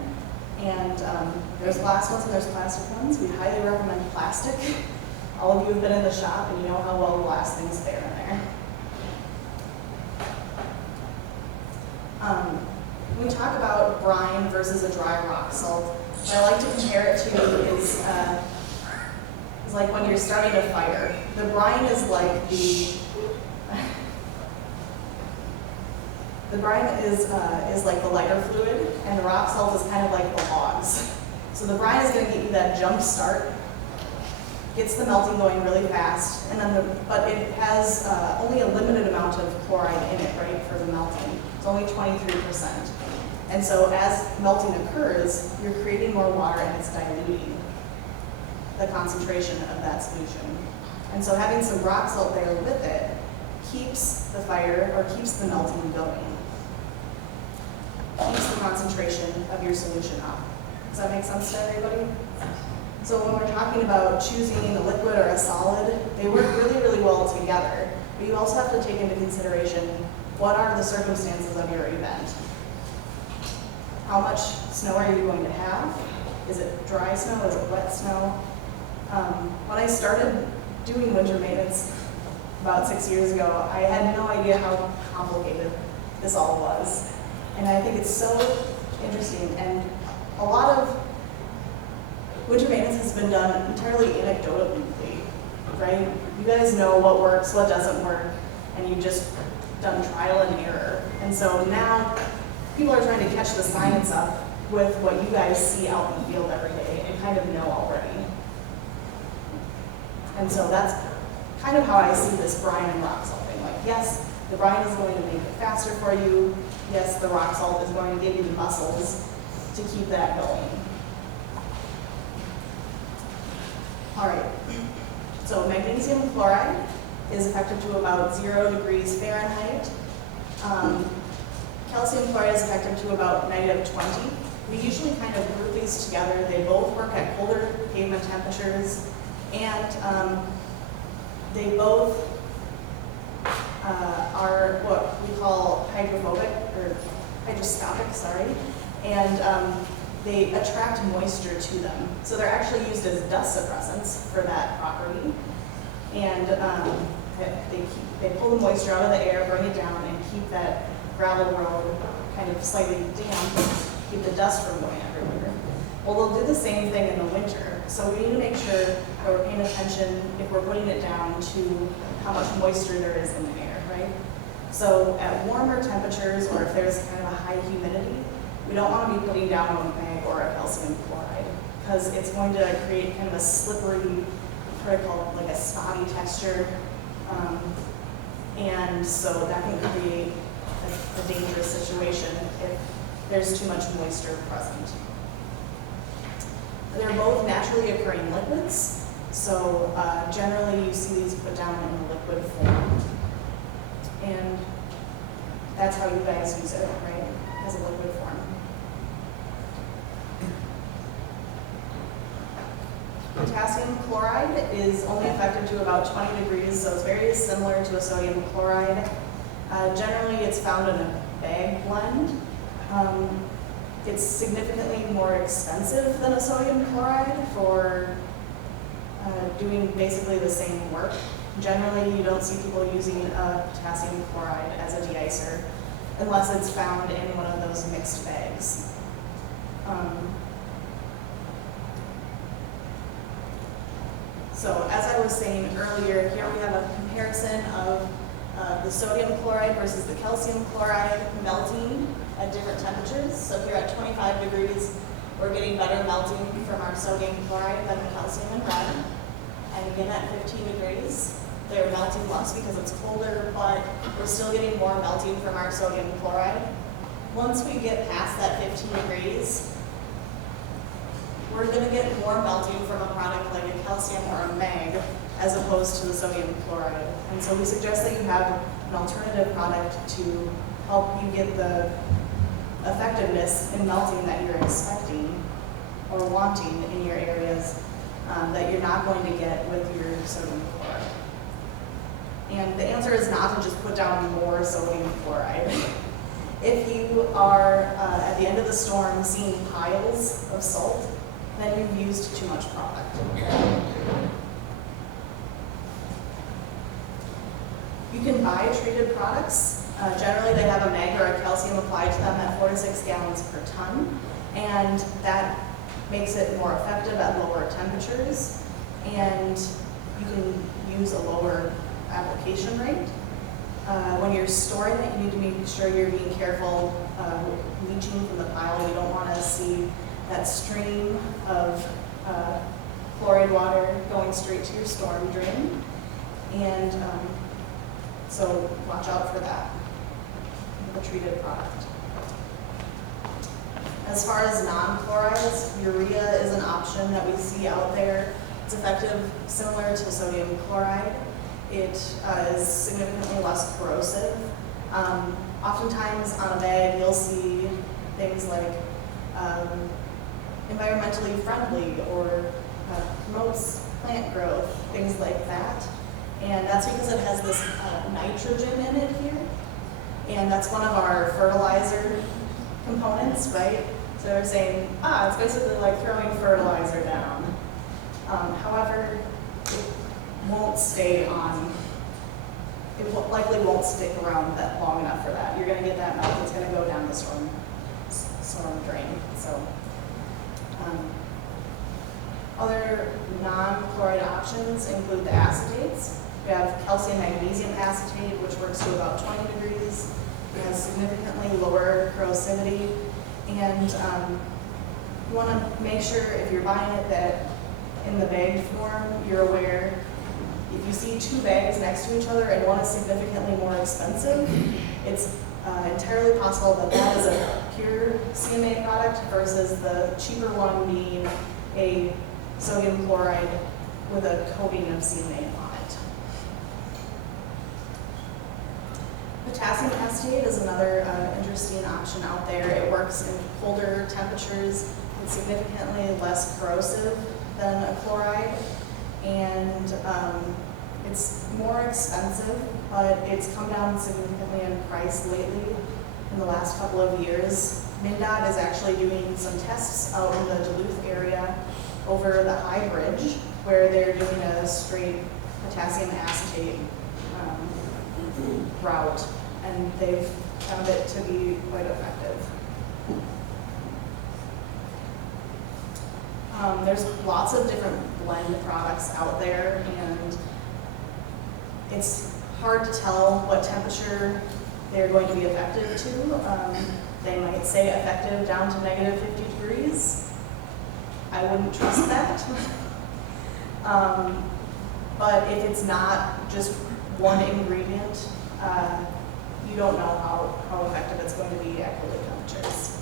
And there's glass ones and there's plastic ones. We highly recommend plastic. All of you have been in the shop and you know how well glass things fare in there. When we talk about brine versus a dry rock salt, what I like to compare it to is like when you're starting a fire. The brine is like the brine is like the lighter fluid, and the rock salt is kind of like the logs. So the brine is going to get you that jump start, gets the melting going really fast, and then but it has only a limited amount of chloride in it, right, for the melting. It's only 23%. And so as melting occurs, you're creating more water and it's diluting the concentration of that solution. And so having some rock salt there with it keeps the fire, or keeps the melting going. Keeps the concentration of your solution up. Does that make sense to everybody? So when we're talking about choosing a liquid or a solid, they work really, really well together. But you also have to take into consideration what are the circumstances of your event. How much snow are you going to have? Is it dry snow? Is it wet snow? When I started doing winter maintenance about 6 years ago, I had no idea how complicated this all was. And I think it's so interesting. And a lot of winter maintenance has been done entirely anecdotally, right? You guys know what works, what doesn't work, and you've just done trial and error. And so now people are trying to catch the science up with what you guys see out in the field every day and kind of know already. And so that's kind of how I see this brine and rock salt thing. Like, yes, the brine is going to make it faster for you. Yes, the rock salt is going to give you the muscles to keep that going. All right, so magnesium chloride is effective to about 0 degrees Fahrenheit. Calcium chloride is effective to about -20. We usually kind of group these together. They both work at colder pavement temperatures, and they both are what we call hydrophobic, or hydroscopic, sorry, and they attract moisture to them. So they're actually used as dust suppressants for that property, and they pull the moisture out of the air, bring it down, and keep that gravel road kind of slightly damp, keep the dust from going everywhere. Well, they'll do the same thing in the winter. So we need to make sure that we're paying attention if we're putting it down to how much moisture there is in the air, right? So at warmer temperatures, or if there's kind of a high humidity, we don't want to be putting down a mag or a calcium chloride, because it's going to create kind of a slippery, what I call like a spotty texture. And so that can create a dangerous situation if there's too much moisture present. They're both naturally occurring liquids, so generally you see these put down in a liquid form. And that's how you guys use it, right, as a liquid form. Potassium chloride is only effective to about 20 degrees, so it's very similar to a sodium chloride. Generally, it's found in a bag blend. It's significantly more expensive than a sodium chloride for doing basically the same work. Generally, you don't see people using a potassium chloride as a de-icer unless it's found in one of those mixed bags. So as I was saying earlier, here we have a comparison of the sodium chloride versus the calcium chloride melting at different temperatures. So here at 25 degrees, we're getting better melting from our sodium chloride than the calcium in red. And again at 15 degrees, they're melting less because it's colder, but we're still getting more melting from our sodium chloride. Once we get past that 15 degrees, we're going to get more melting from a product like a calcium or a mag as opposed to the sodium chloride. And so we suggest that you have an alternative product to help you get the effectiveness in melting that you're expecting or wanting in your areas that you're not going to get with your sodium chloride. And the answer is not to just put down more sodium chloride. If you are at the end of the storm seeing piles of salt, then you've used too much product. You can buy treated products. Generally, they have a mag or a calcium applied to them at 4 to 6 gallons per ton, and that makes it more effective at lower temperatures, and you can use a lower application rate. When you're storing it, you need to make sure you're being careful leaching from the pile. You don't want to see that stream of chloride water going straight to your storm drain, and so watch out for that, the treated product. As far as non-chlorides, urea is an option that we see out there. It's effective, similar to sodium chloride. It is significantly less corrosive. Oftentimes on a bag, you'll see things like environmentally friendly or promotes plant growth, things like that. And that's because it has this nitrogen in it here. And that's one of our fertilizer components, right? So they're saying, it's basically like throwing fertilizer down. However, it won't stay on, likely won't stick around that long enough for that. You're gonna get that melt, it's gonna go down the storm drain. So, other non-chloride options include the acetates. We have calcium magnesium acetate, which works to about 20 degrees. It has significantly lower corrosivity. And you want to make sure if you're buying it that in the bagged form, you're aware if you see 2 bags next to each other and one is significantly more expensive, it's entirely possible that that is a pure CMA product versus the cheaper one being a sodium chloride with a coating of CMA on it. Potassium acetate is another interesting option out there. It works in colder temperatures. It's significantly less corrosive than a chloride, and it's more expensive, but it's come down significantly in price lately in the last couple of years. MnDOT is actually doing some tests out in the Duluth area over the High Bridge, where they're doing a straight potassium acetate route, and they've found it to be quite effective. There's lots of different blend products out there, and it's hard to tell what temperature they're going to be effective to. They might say effective down to negative 50 degrees. I wouldn't trust that. But if it's not just one ingredient, you don't know how effective it's going to be at cooler temperatures.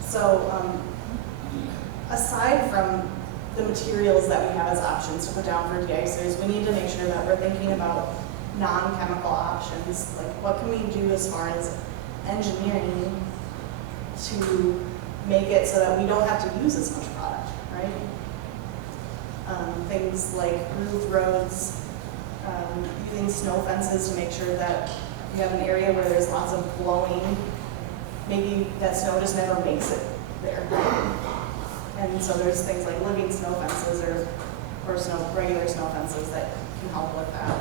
So aside from the materials that we have as options to put down for de-icers, we need to make sure that we're thinking about non-chemical options. Like, what can we do as far as engineering to make it so that we don't have to use as much product, right? Things like grooved roads, using snow fences to make sure that you have an area where there's lots of blowing. Maybe that snow just never makes it there. And so there's things like living snow fences or regular snow fences that can help with that.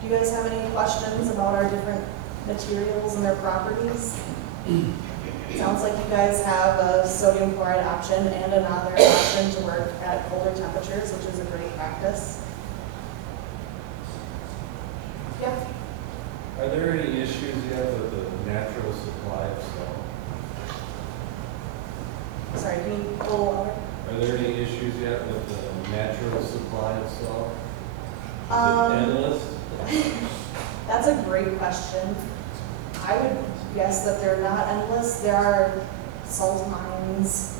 Do you guys have any questions about our different materials and their properties? Sounds like you guys have a sodium chloride option and another option to work at colder temperatures, which is a great practice. Yeah? Are there any issues yet with the natural supply of salt? Sorry, can you pull over? Are there any issues yet with the natural supply of salt? Is it endless? That's a great question. I would guess that they're not endless. There are salt mines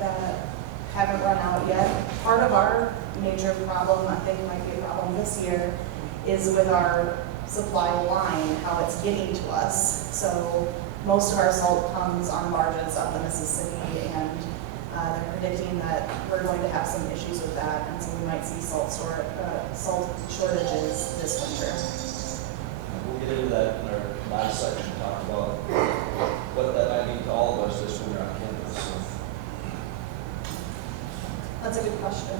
that haven't run out yet. Part of our major problem, I think might be a problem this year, is with our supply line, how it's getting to us. So most of our salt comes on the margins of the Mississippi, and they're predicting that we're going to have some issues with that, and so we might see salt shortages this winter. We'll get into that in our last section, talk about what that might mean to all of us this winter on campus. So. That's a good question.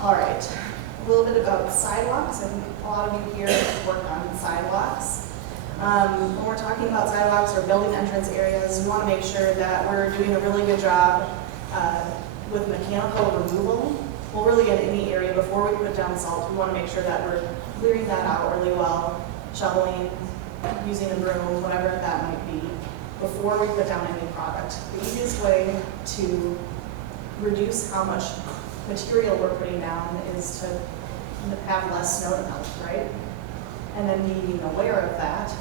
All right, a little bit about sidewalks. I think a lot of you here work on sidewalks. When we're talking about sidewalks or building entrance areas, we want to make sure that we're doing a really good job with mechanical removal. Well, really in any area before we put down salt, we want to make sure that we're clearing that out really well, shoveling, using a broom, whatever that might be, before we put down any product. The easiest way to reduce how much material we're putting down is to have less snow to melt, right? And then being aware of that,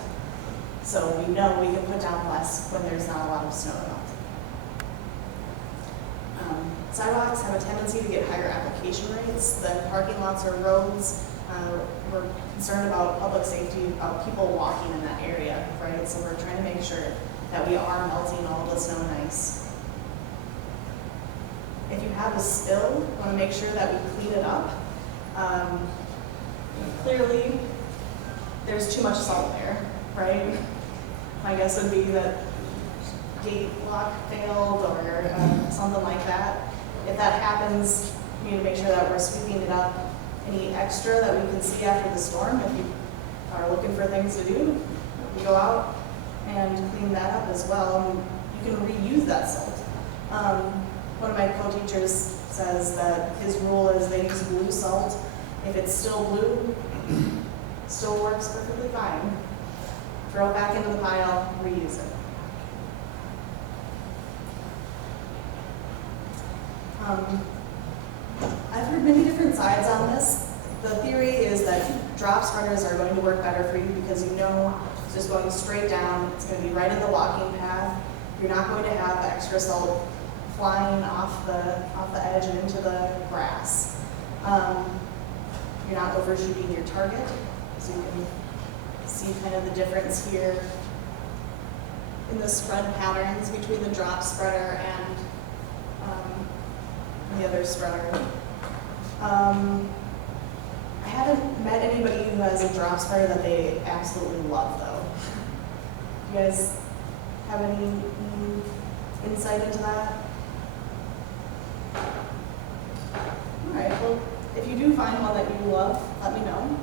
so we know we can put down less when there's not a lot of snow to melt. Sidewalks have a tendency to get higher application rates than parking lots or roads. We're concerned about public safety, about people walking in that area, right? So we're trying to make sure that we are melting all the snow and ice. If you have a spill, we want to make sure that we clean it up. Clearly, there's too much salt there, right? My guess would be that gate lock failed or something like that. If that happens, we need to make sure that we're sweeping it up. Any extra that we can see after the storm, if you are looking for things to do, we go out and clean that up as well. You can reuse that salt. One of my co-teachers says that his rule is they use blue salt. If it's still blue, still works perfectly fine. Throw it back into the pile, reuse it. I've heard many different sides on this. The theory is that drop spreaders are going to work better for you because you know it's just going straight down. It's going to be right in the walking path. You're not going to have extra salt flying off the edge and into the grass. You're not overshooting your target, so you can see kind of the difference here in the spread patterns between the drop spreader and the other spreader. I haven't met anybody who has a drop spreader that they absolutely love, though. You guys have any insight into that? All right, well, if you do find one that you love, let me know.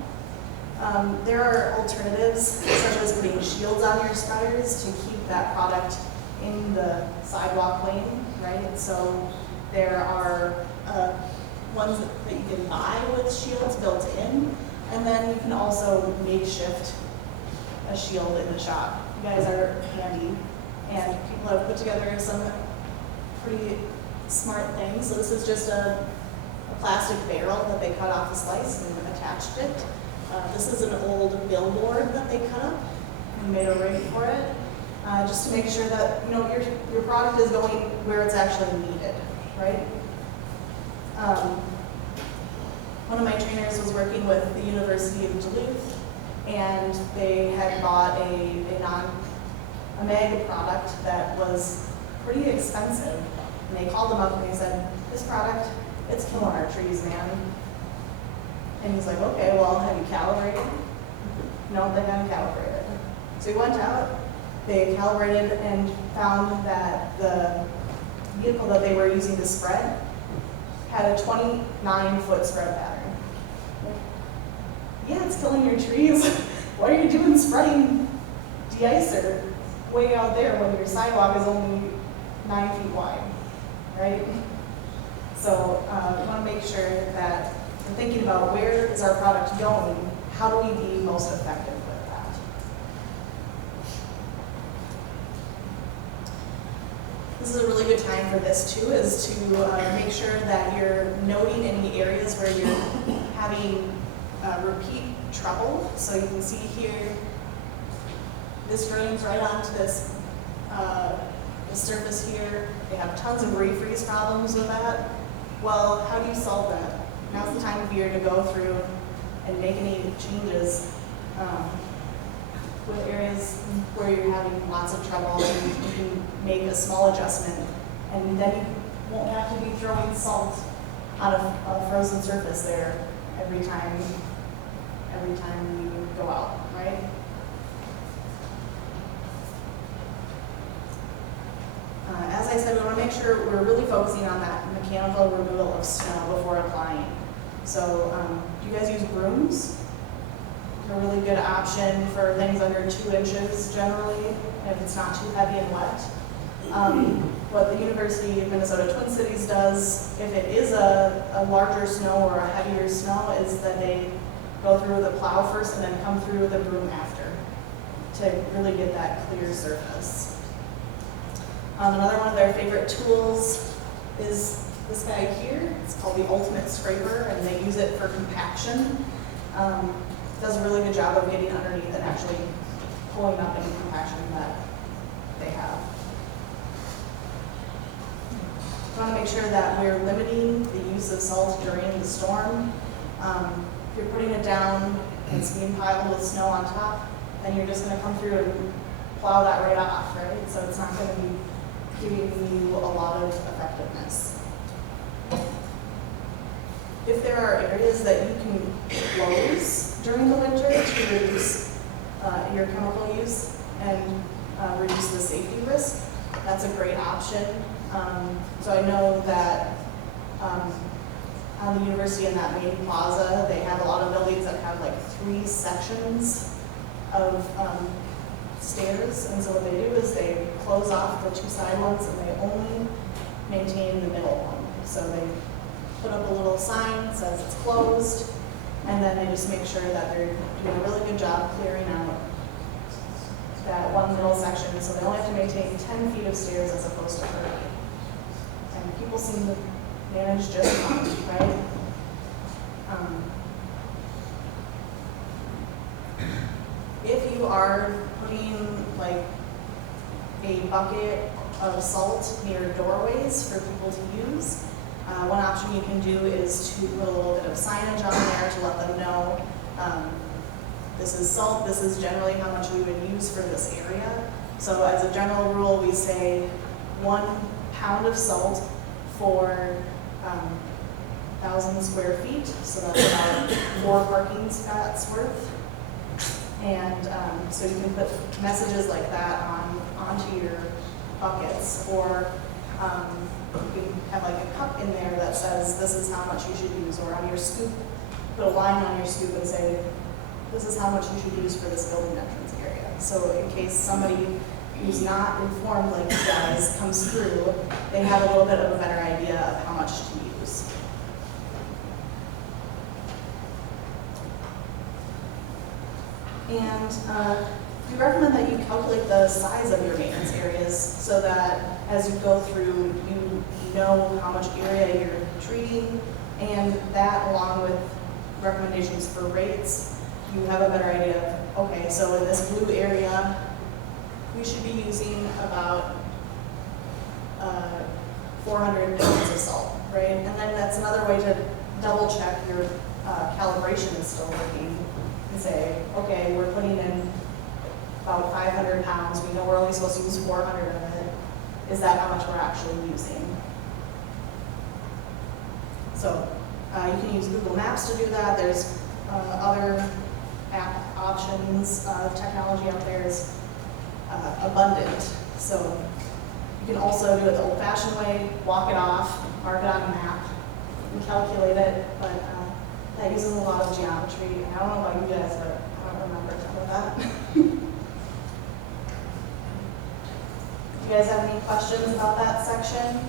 There are alternatives, such as putting shields on your spreaders to keep that product in the sidewalk lane, right? So there are ones that you can buy with shields built in, and then you can also makeshift a shield in the shop. You guys are handy, and people have put together some pretty smart things. So this is just a plastic barrel that they cut off a slice and attached it. This is an old billboard that they cut up and made a rig for it, just to make sure that your product is going where it's actually needed, right? One of my trainers was working with the University of Duluth, and they had bought a MAG product that was pretty expensive. And they called them up and they said, "This product, it's killing our trees, man." And he's like, "Okay, well, have you calibrated?" No, they haven't calibrated. So he went out, they calibrated and found that the vehicle that they were using to spread had a 29-foot spread pattern. Yeah, it's killing your trees. Why are you doing spreading de-icer way out there when your sidewalk is only 9 feet wide, right? So we want to make sure that we're thinking about where is our product going, how do we be most effective with that. This is a really good time for this too, is to make sure that you're noting any areas where you're having repeat trouble. So you can see here, this drains right onto this the surface here. They have tons of refreeze problems with that. Well, how do you solve that? Now's the time of year to go through and make any changes. with areas where you're having lots of trouble, and you can make a small adjustment, and then you won't have to be throwing salt on a frozen surface there every time you go out, right? As I said, we want to make sure we're really focusing on that mechanical removal of snow before applying. So, do you guys use brooms? They're a really good option for things under 2 inches generally, if it's not too heavy and wet. What the University of Minnesota Twin Cities does, if it is a larger snow or a heavier snow, is that they go through with a plow first and then come through with a broom after to really get that clear surface. Another one of their favorite tools is this guy here. It's called the Ultimate Scraper, and they use it for compaction. Does a really good job of getting underneath and actually pulling up any compaction that they have. We want to make sure that we're limiting the use of salt during the storm. If you're putting it down and it's being piled with snow on top, then you're just going to come through and plow that right off, right? So it's not going to be giving you a lot of effectiveness. If there are areas that you can close during the winter to reduce your chemical use and reduce the safety risk, that's a great option. So I know that on the university in that main plaza, they have a lot of buildings that have like 3 sections of stairs, and so what they do is they close off the 2 side ones and they only maintain the middle one. So they put up a little sign that says it's closed, and then they just make sure that they're doing a really good job clearing out that one middle section, so they only have to maintain 10 feet of stairs as opposed to 30. And people seem to manage just fine, right? If you are putting like a bucket of salt near doorways for people to use, one option you can do is to put a little bit of signage on there to let them know this is salt, this is generally how much we would use for this area. So as a general rule, we say 1 pound of salt for 1,000 square feet, so that's about 4 parking spots worth. And so you can put messages like that onto your buckets, or you can have like a cup in there that says this is how much you should use, or on your scoop, put a line on your scoop and say this is how much you should use for this building entrance area. So in case somebody who's not informed like you guys comes through, they have a little bit of a better idea of how much to use. And we recommend that you calculate the size of your maintenance areas so that as you go through, you know how much area you're treating, and that along with recommendations for rates, you have a better idea of, okay, so in this blue area, we should be using about 400 pounds of salt, right? And then that's another way to double check your calibration is still working and say, okay, we're putting in about 500 pounds. We know we're only supposed to use 400 of it. Is that how much we're actually using? So you can use Google Maps to do that. There's other app options. Technology out there is abundant. So you can also do it the old-fashioned way, walk it off, mark it on a map, and calculate it. But that uses a lot of geometry. I don't know about you guys, but I don't remember some of that. Do you guys have any questions about that section?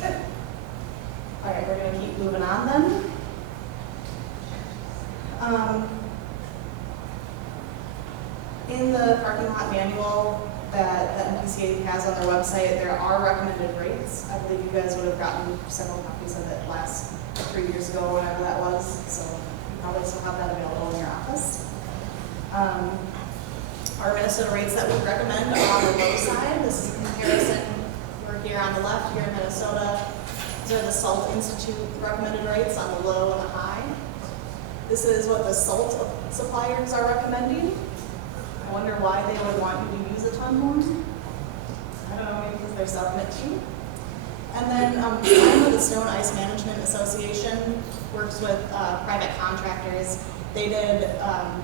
Good. All right, we're going to keep moving on then. In the parking lot manual that the MPCA has on their website, there are recommended rates. I believe you guys would have gotten several copies of it last 3 years ago, or whatever that was, so you probably still have that available in your office. Our Minnesota rates that we recommend are on the low side. This is a comparison. We're here on the left, here in Minnesota. These are the Salt Institute recommended rates on the low and the high. This is what the salt suppliers are recommending. I wonder why they would want you to use a ton more. I don't know, maybe because they're selling it cheap. And then I know the Snow and Ice Management Association works with private contractors. They did a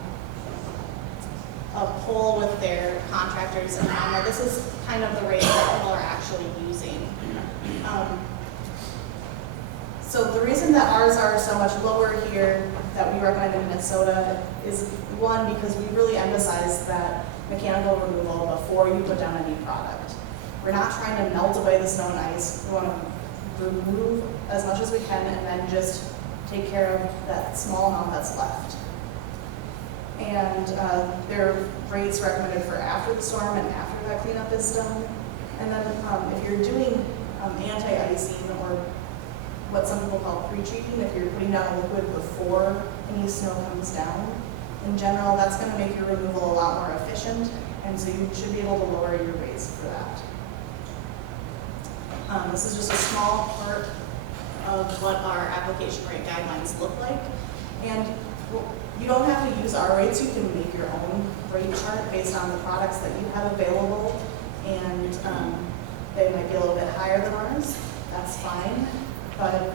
poll with their contractors and found that this is kind of the rate that people are actually using. So the reason that ours are so much lower here that we recommend in Minnesota is one, because we really emphasize that mechanical removal before you put down any product. We're not trying to melt away the snow and ice. We want to remove as much as we can and then just take care of that small amount that's left. And there are rates recommended for after the storm and after that cleanup is done. And then if you're doing anti-icing, or what some people call pre-treating, if you're putting down a liquid before any snow comes down, in general, that's going to make your removal a lot more efficient, and so you should be able to lower your rates for that. This is just a small part of what our application rate guidelines look like. And you don't have to use our rates, you can make your own rate chart based on the products that you have available, and they might be a little bit higher than ours, that's fine. But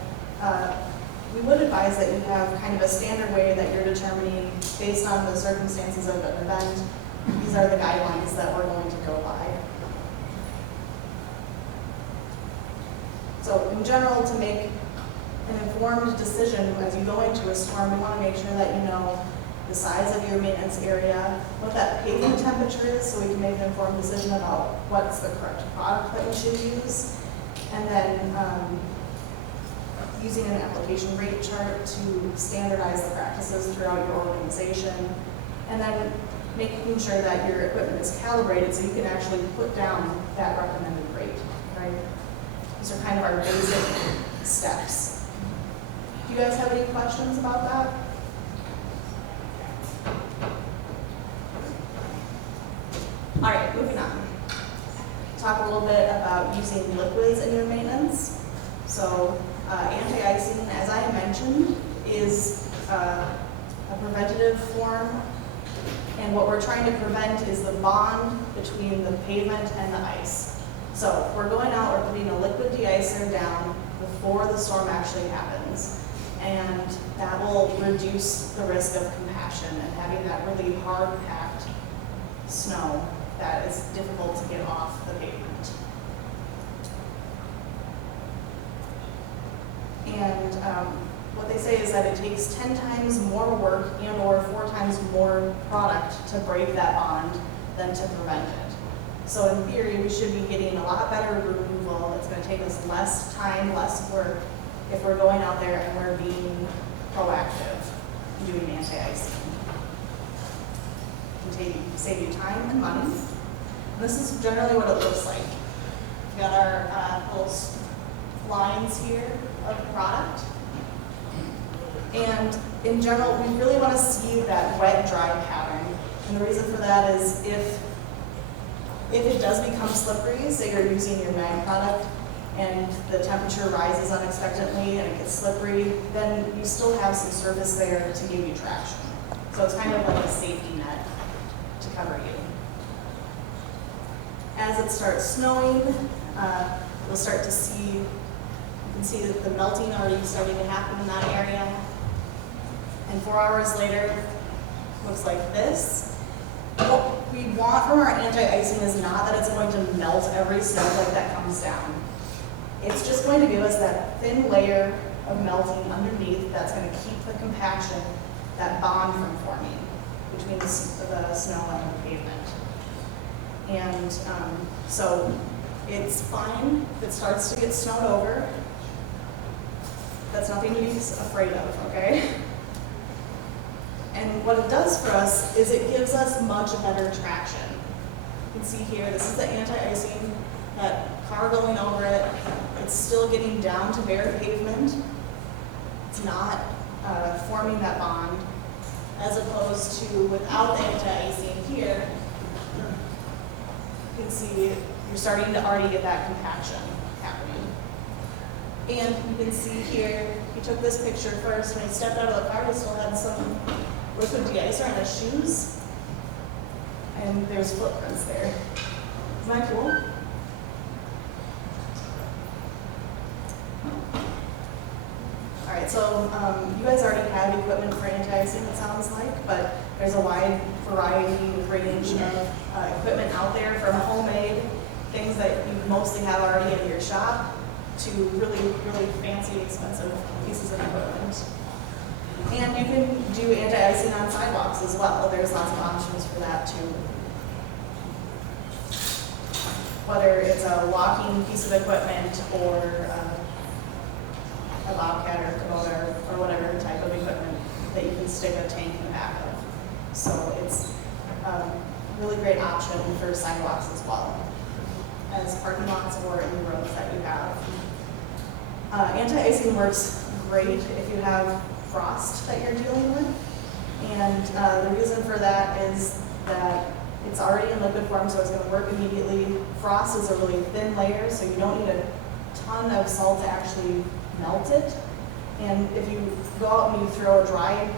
we would advise that you have kind of a standard way that you're determining based on the circumstances of an event. These are the guidelines that we're going to go by. So in general, to make an informed decision as you go into a storm, we want to make sure that you know the size of your maintenance area, what that pavement temperature is, so we can make an informed decision about what's the correct product that we should use. And then using an application rate chart to standardize the practices throughout your organization. And then making sure that your equipment is calibrated so you can actually put down that recommended rate, right? These are kind of our basic steps. Do you guys have any questions about that? All right, moving on. Talk a little bit about using liquids in your maintenance. So anti-icing, as I mentioned, is a preventative form. And what we're trying to prevent is the bond between the pavement and the ice. So if we're going out, we're putting a liquid de-icer down before the storm actually happens. And that will reduce the risk of compaction and having that really hard-packed snow that is difficult to get off the pavement. And what they say is that it takes 10 times more work and or 4 times more product to break that bond than to prevent it. So in theory, we should be getting a lot better removal. It's going to take us less time, less work if we're going out there and we're being proactive in doing anti-icing. It can save you time and money. And this is generally what it looks like. We've got our little lines here of product. And in general, we really want to see that wet-dry pattern. And the reason for that is if it does become slippery, say you're using your mag product and the temperature rises unexpectedly and it gets slippery, then you still have some surface there to give you traction. So it's kind of like a safety net to cover you. As it starts snowing, you'll start to see, you can see that the melting already starting to happen in that area. And 4 hours later, looks like this. What we want from our anti-icing is not that it's going to melt every snowflake that comes down. It's just going to give us that thin layer of melting underneath that's going to keep the compaction, that bond from forming between the snow and the pavement. And so it's fine if it starts to get snowed over. That's nothing to be afraid of, okay? And what it does for us is it gives us much better traction. You can see here, this is the anti-icing, that car going over it. It's still getting down to bare pavement. It's not forming that bond, as opposed to without the anti-icing here, you can see you're starting to already get that compaction happening. And you can see here, he took this picture first. When he stepped out of the car, he still had some liquid de-icer on his shoes. And there's footprints there. Isn't that cool? All right, so you guys already have equipment for anti-icing, it sounds like, but there's a wide variety, range of equipment out there, from homemade things that you mostly have already in your shop to really, really fancy, expensive pieces of equipment. And you can do anti-icing on sidewalks as well. There's lots of options for that too. Whether it's a walking piece of equipment or a bobcat or a Kubota or whatever type of equipment that you can stick a tank in the back of. So it's a really great option for sidewalks as well as parking lots or any roads that you have. Anti-icing works great if you have frost that you're dealing with. And the reason for that is that it's already in liquid form, so it's going to work immediately. Frost is a really thin layer, so you don't need a ton of salt to actually melt it. And if you go out and you throw a dry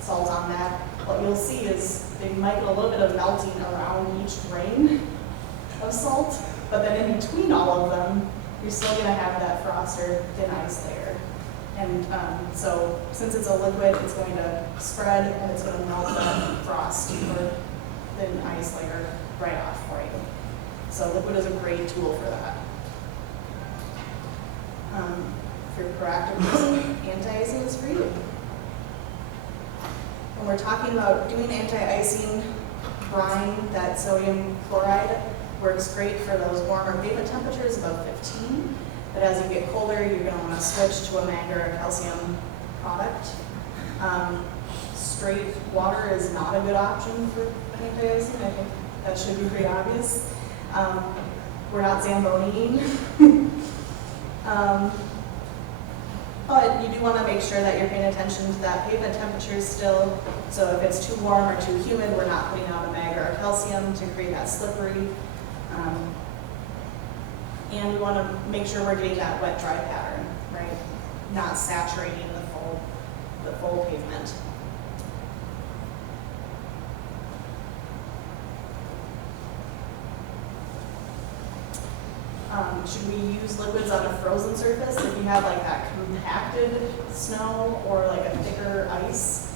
salt on that, what you'll see is they might get a little bit of melting around each grain of salt, but then in between all of them, you're still going to have that frost or thin ice layer. And so since it's a liquid, it's going to spread and it's going to melt that frost or thin ice layer right off for you. So liquid is a great tool for that. If you're a proactive person, anti-icing is for you. When we're talking about doing anti-icing, brine, that sodium chloride, works great for those warmer pavement temperatures above 15. But as you get colder, you're going to want to switch to a MAVRIK calcium product. Straight water is not a good option for anti-icing. I think that should be pretty obvious. We're not Zamboniing. But you do want to make sure that you're paying attention to that pavement temperature still. So if it's too warm or too humid, we're not putting out a MAVRIK calcium to create that slippery. And we want to make sure we're getting that wet-dry pattern, right? Not saturating the full pavement. Should we use liquids on a frozen surface? If you have like that compacted snow or like a thicker ice,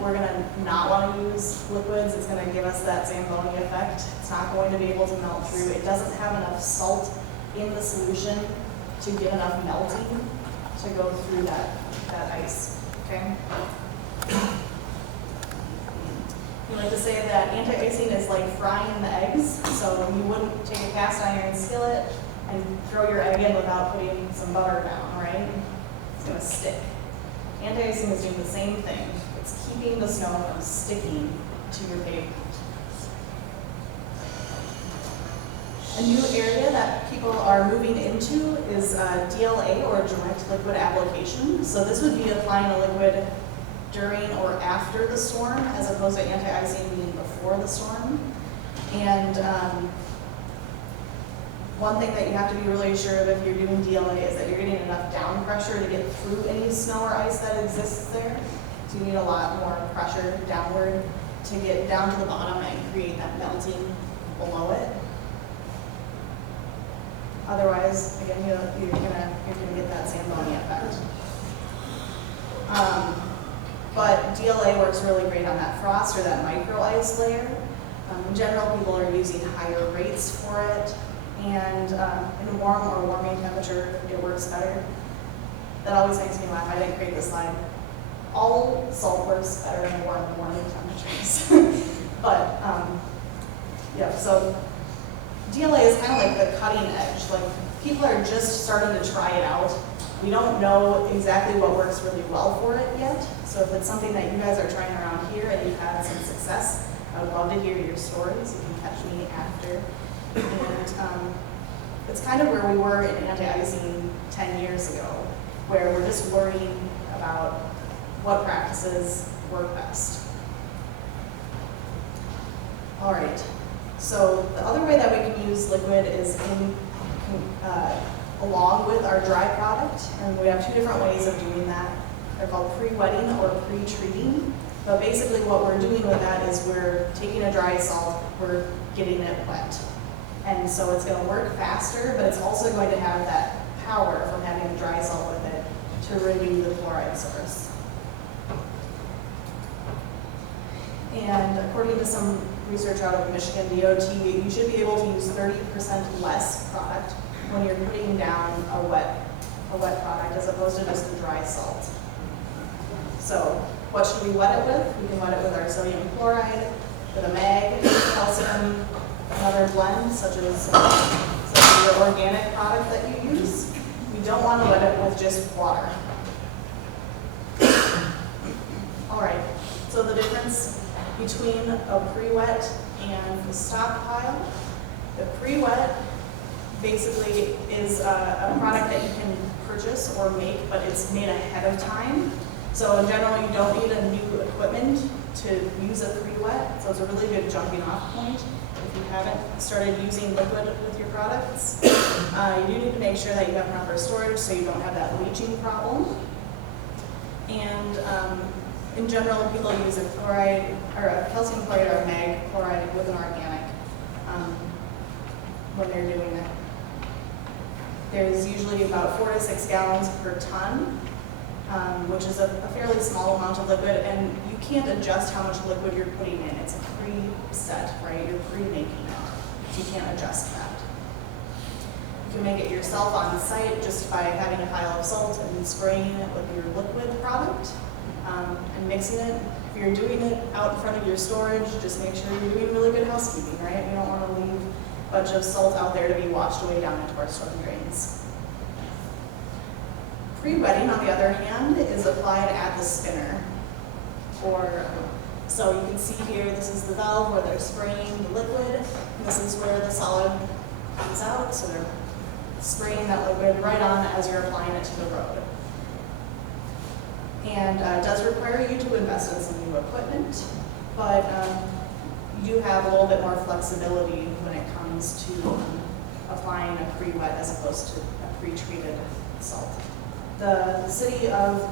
we're going to not want to use liquids. It's going to give us that Zamboni effect. It's not going to be able to melt through. It doesn't have enough salt in the solution to get enough melting to go through that ice, okay? We like to say that anti-icing is like frying the eggs. So you wouldn't take a cast iron skillet and throw your egg in without putting some butter down, right? It's going to stick. Anti-icing is doing the same thing. It's keeping the snow from sticking to your pavement. A new area that people are moving into is DLA, or direct liquid application. So this would be applying a liquid during or after the storm, as opposed to anti-icing being before the storm. And one thing that you have to be really sure of if you're doing DLA is that you're getting enough down pressure to get through any snow or ice that exists there. So you need a lot more pressure downward to get down to the bottom and create that melting below it. Otherwise, again, you're gonna get that Zamboni effect. But DLA works really great on that frost or that micro ice layer. In general, people are using higher rates for it, and in warm or warming temperature, it works better. That always makes me laugh. I didn't create this slide. All salt works better in warm and warming temperatures. But yeah, so DLA is kind of like the cutting edge. Like, people are just starting to try it out. We don't know exactly what works really well for it yet. So if it's something that you guys are trying around here and you've had some success, I would love to hear your stories. You can catch me after. And it's kind of where we were in anti-icing 10 years ago, where we're just worrying about what practices work best. All right. So the other way that we can use liquid is in along with our dry product, and we have two different ways of doing that. They're called pre-wetting or pre-treating. But basically what we're doing with that is we're taking a dry salt, we're getting it wet. And so it's going to work faster, but it's also going to have that power from having the dry salt with it to remove the chloride source. And according to some research out of Michigan DOT, you should be able to use 30% less product when you're putting down a wet product as opposed to just the dry salt. So what should we wet it with? We can wet it with our sodium chloride, with a mag, calcium, another blend such as your organic product that you use. We don't want to wet it with just water. All right, so the difference between a pre-wet and the stockpile. The pre-wet basically is a product that you can purchase or make, but it's made ahead of time. So in general, you don't need a new equipment to use a pre-wet, so it's a really good jumping off point. If you haven't started using liquid with your products, you do need to make sure that you have proper storage so you don't have that leaching problem. And in general, people use a chloride or a calcium chloride or a mag chloride with an organic when they're doing it. There's usually about 4 to 6 gallons per ton, which is a fairly small amount of liquid, and you can't adjust how much liquid you're putting in. It's a preset, right? You're pre-making it, so you can't adjust that. You can make it yourself on site just by having a pile of salt and spraying it with your liquid product and mixing it. If you're doing it out in front of your storage, just make sure you're doing really good housekeeping, right? We don't want to leave a bunch of salt out there to be washed away down into our storm drains. Pre-wetting, on the other hand, is applied at the spinner. So you can see here, this is the valve where they're spraying the liquid, and this is where the solid comes out, so they're spraying that liquid right on as you're applying it to the road. And it does require you to invest in some new equipment, but you do have a little bit more flexibility when it comes to applying a pre-wet as opposed to a pre-treated salt. The city of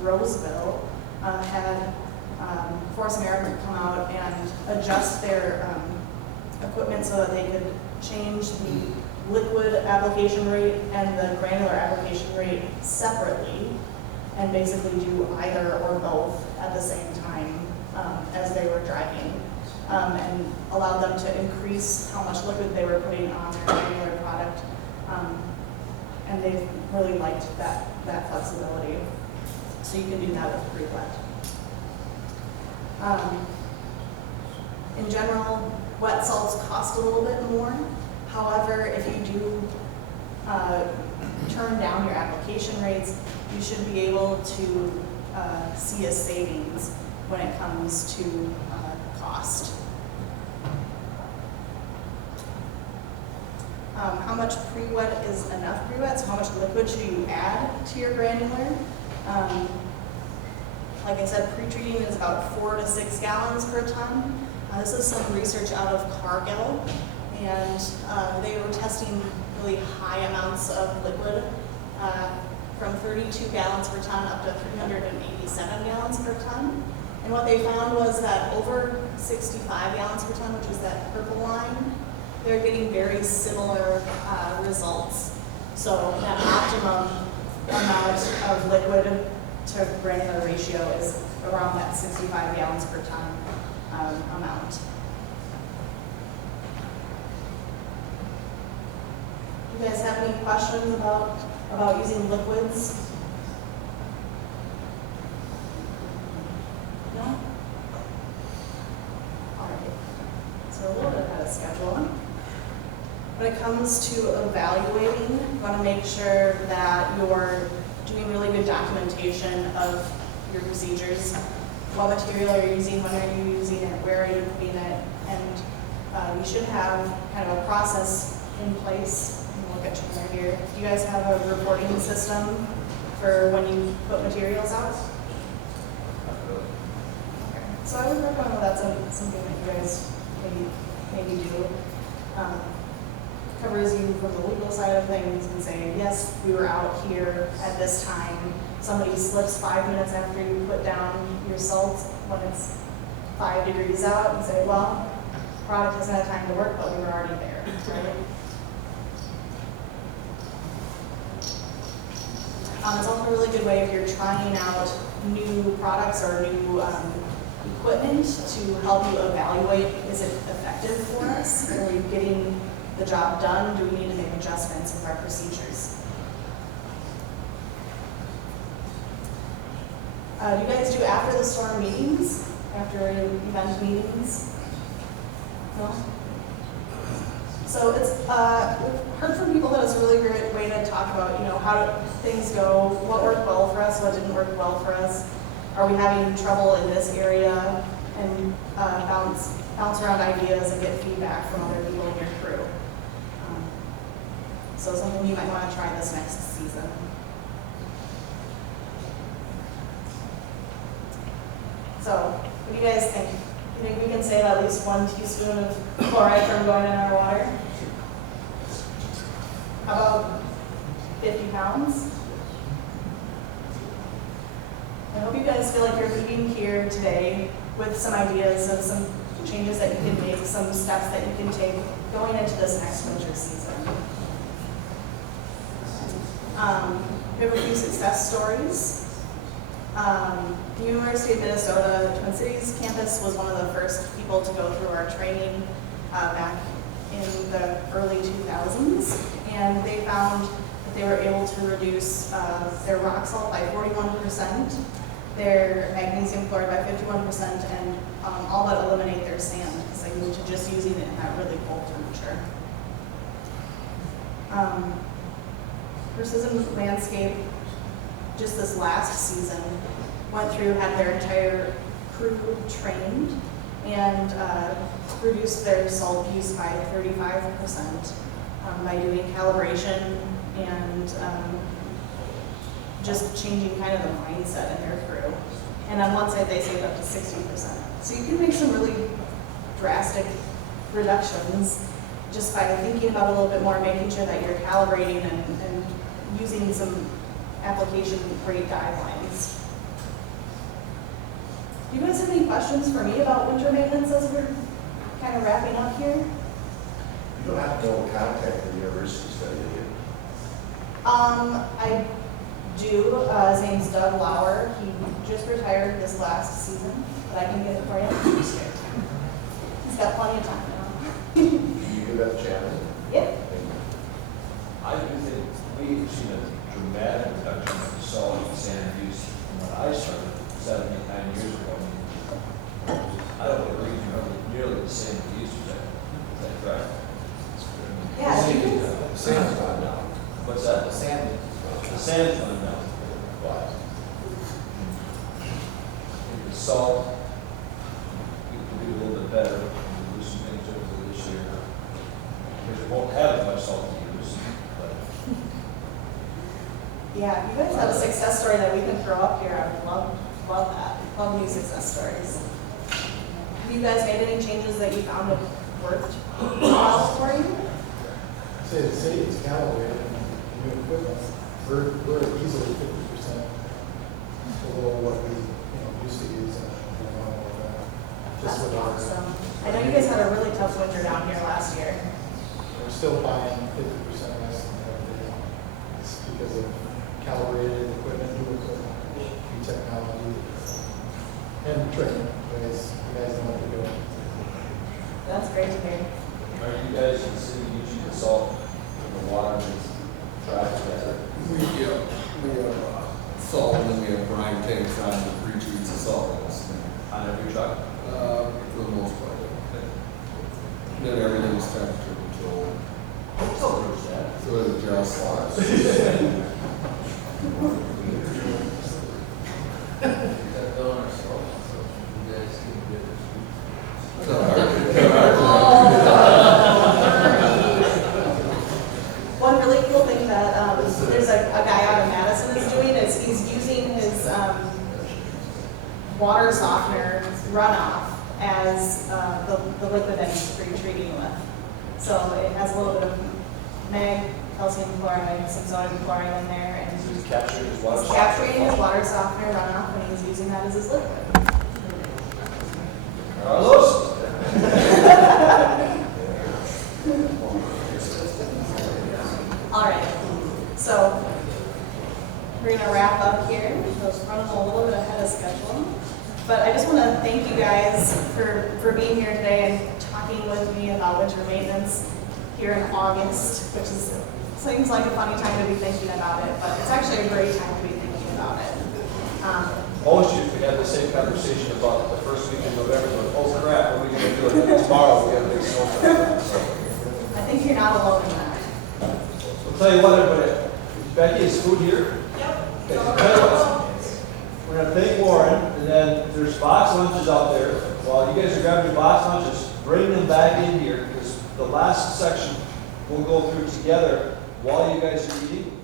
Roseville had Forest America come out and adjust their equipment so that they could change the liquid application rate and the granular application rate separately, and basically do either or both at the same time as they were driving, and allowed them to increase how much liquid they were putting on their granular product. And they've really liked that flexibility. So you can do that with pre-wet. In general, wet salts cost a little bit more. However, if you do turn down your application rates, you should be able to see a savings when it comes to cost. How much pre-wet is enough pre-wet? So how much liquid should you add to your granular? Like I said, pre-treating is about 4 to 6 gallons per ton. This is some research out of Cargill, and they were testing really high amounts of liquid, from 32 gallons per ton up to 387 gallons per ton. And what they found was that over 65 gallons per ton, which is that purple line, they're getting very similar results. So that optimum amount of liquid to granular ratio is around that 65 gallons per ton amount. Do you guys have any questions about using liquids? No? All right. So a little bit ahead of schedule. When it comes to evaluating, you want to make sure that you're doing really good documentation of your procedures. What material are you using, when are you using it, where are you putting it, and you should have kind of a process in place. Look at Chandler here. Do you guys have a reporting system for when you put materials out? Okay. So I would recommend that's something that you guys maybe do. covers you from the legal side of things and saying, yes, we were out here at this time. Somebody slips 5 minutes after you put down your salt when it's 5 degrees out and say, well, product hasn't had time to work, but we were already there, right? It's also a really good way if you're trying out new products or new equipment to help you evaluate, is it effective for us? Are we getting the job done? Do we need to make adjustments with our procedures? Do you guys do after the storm meetings? After event meetings? No? So it's, we've heard from people that it's a really great way to talk about, how do things go, what worked well for us, what didn't work well for us. Are we having trouble in this area? And bounce around ideas and get feedback from other people in your crew. So something you might want to try this next season. So, what do you guys think? You think we can save at least 1 teaspoon of chloride from going in our water? How about 50 pounds? I hope you guys feel like you're leaving here today with some ideas of some changes that you can make, some steps that you can take going into this next winter season. We have a few success stories. The University of Minnesota Twin Cities campus was one of the first people to go through our training back in the early 2000s, and they found that they were able to reduce their rock salt by 41%, their magnesium chloride by 51%, and all but eliminate their sand because they moved to just using it in that really cold temperature. Precision Landscape, just this last season, went through, had their entire crew trained, and reduced their salt use by 35% by doing calibration and just changing kind of the mindset in their crew. And on one side, they saved up to 60%. So you can make some really drastic reductions just by thinking about it a little bit more, making sure that you're calibrating and using some application-grade guidelines. Do you guys have any questions for me about winter maintenance as we're kind of wrapping up here? You don't have to go contact the university study, do you? I do. His name's Doug Lauer. He just retired this last season, but I can get it for you. He's got plenty of time now. You do have a challenge? Yep. I do think we've seen a dramatic reduction in salt and sand use from when I started 7, 8, 9 years ago. I don't think we're nearly the same use of that. Is that correct? Yeah. The sand's gone down. What's that? The sand's gone down. But The salt, we can do a little bit better, and do some things over this year. Because we won't have as much salt to use, but Yeah, if you guys have a success story that we can throw up here, I would love that. Love new success stories. Have you guys made any changes that you found have worked well for you? Say the city is calibrated and new equipment, we're easily 50% below what we used to use and all of that. Just That's with our, awesome. I know you guys had a really tough winter down here last year. we're still buying 50% less than every day. It's because of calibrated equipment, new equipment, new technology, and training. You guys know what to do. That's great to hear. are you guys in the city using the salt in the water to drive together? We have salt, and then we have brine tanks on the 3 treats of salt in us. On every truck? For the most part. Then everything's temperature controlled, So there's that. so it adjusts. One really cool thing that there's a guy out of Madison is doing is he's using his water softener runoff as the liquid that he's pre-treating with. So it has a little bit of calcium chloride, some sodium chloride in there, and He's capturing his water. he's capturing his water softener runoff, and he's using that as his liquid. Carlos? All right, so we're gonna wrap up here. I was running a little bit ahead of schedule, but I just want to thank you guys for being here today and talking with me about winter maintenance here in August, which seems like a funny time to be thinking about it, but it's actually a great time to be thinking about it. Most of you had the same conversation about the first week in November, going, oh crap, what are we gonna do? And then tomorrow, we have a big snowstorm. So, I think you're not alone in that. I'll tell you what, everybody, Becky, is food here? Yep. Okay, so tell you what, we're gonna thank Warren, and then there's box lunches out there. While you guys are grabbing your box lunches, bring them back in here, because the last section we'll go through together while you guys are eating.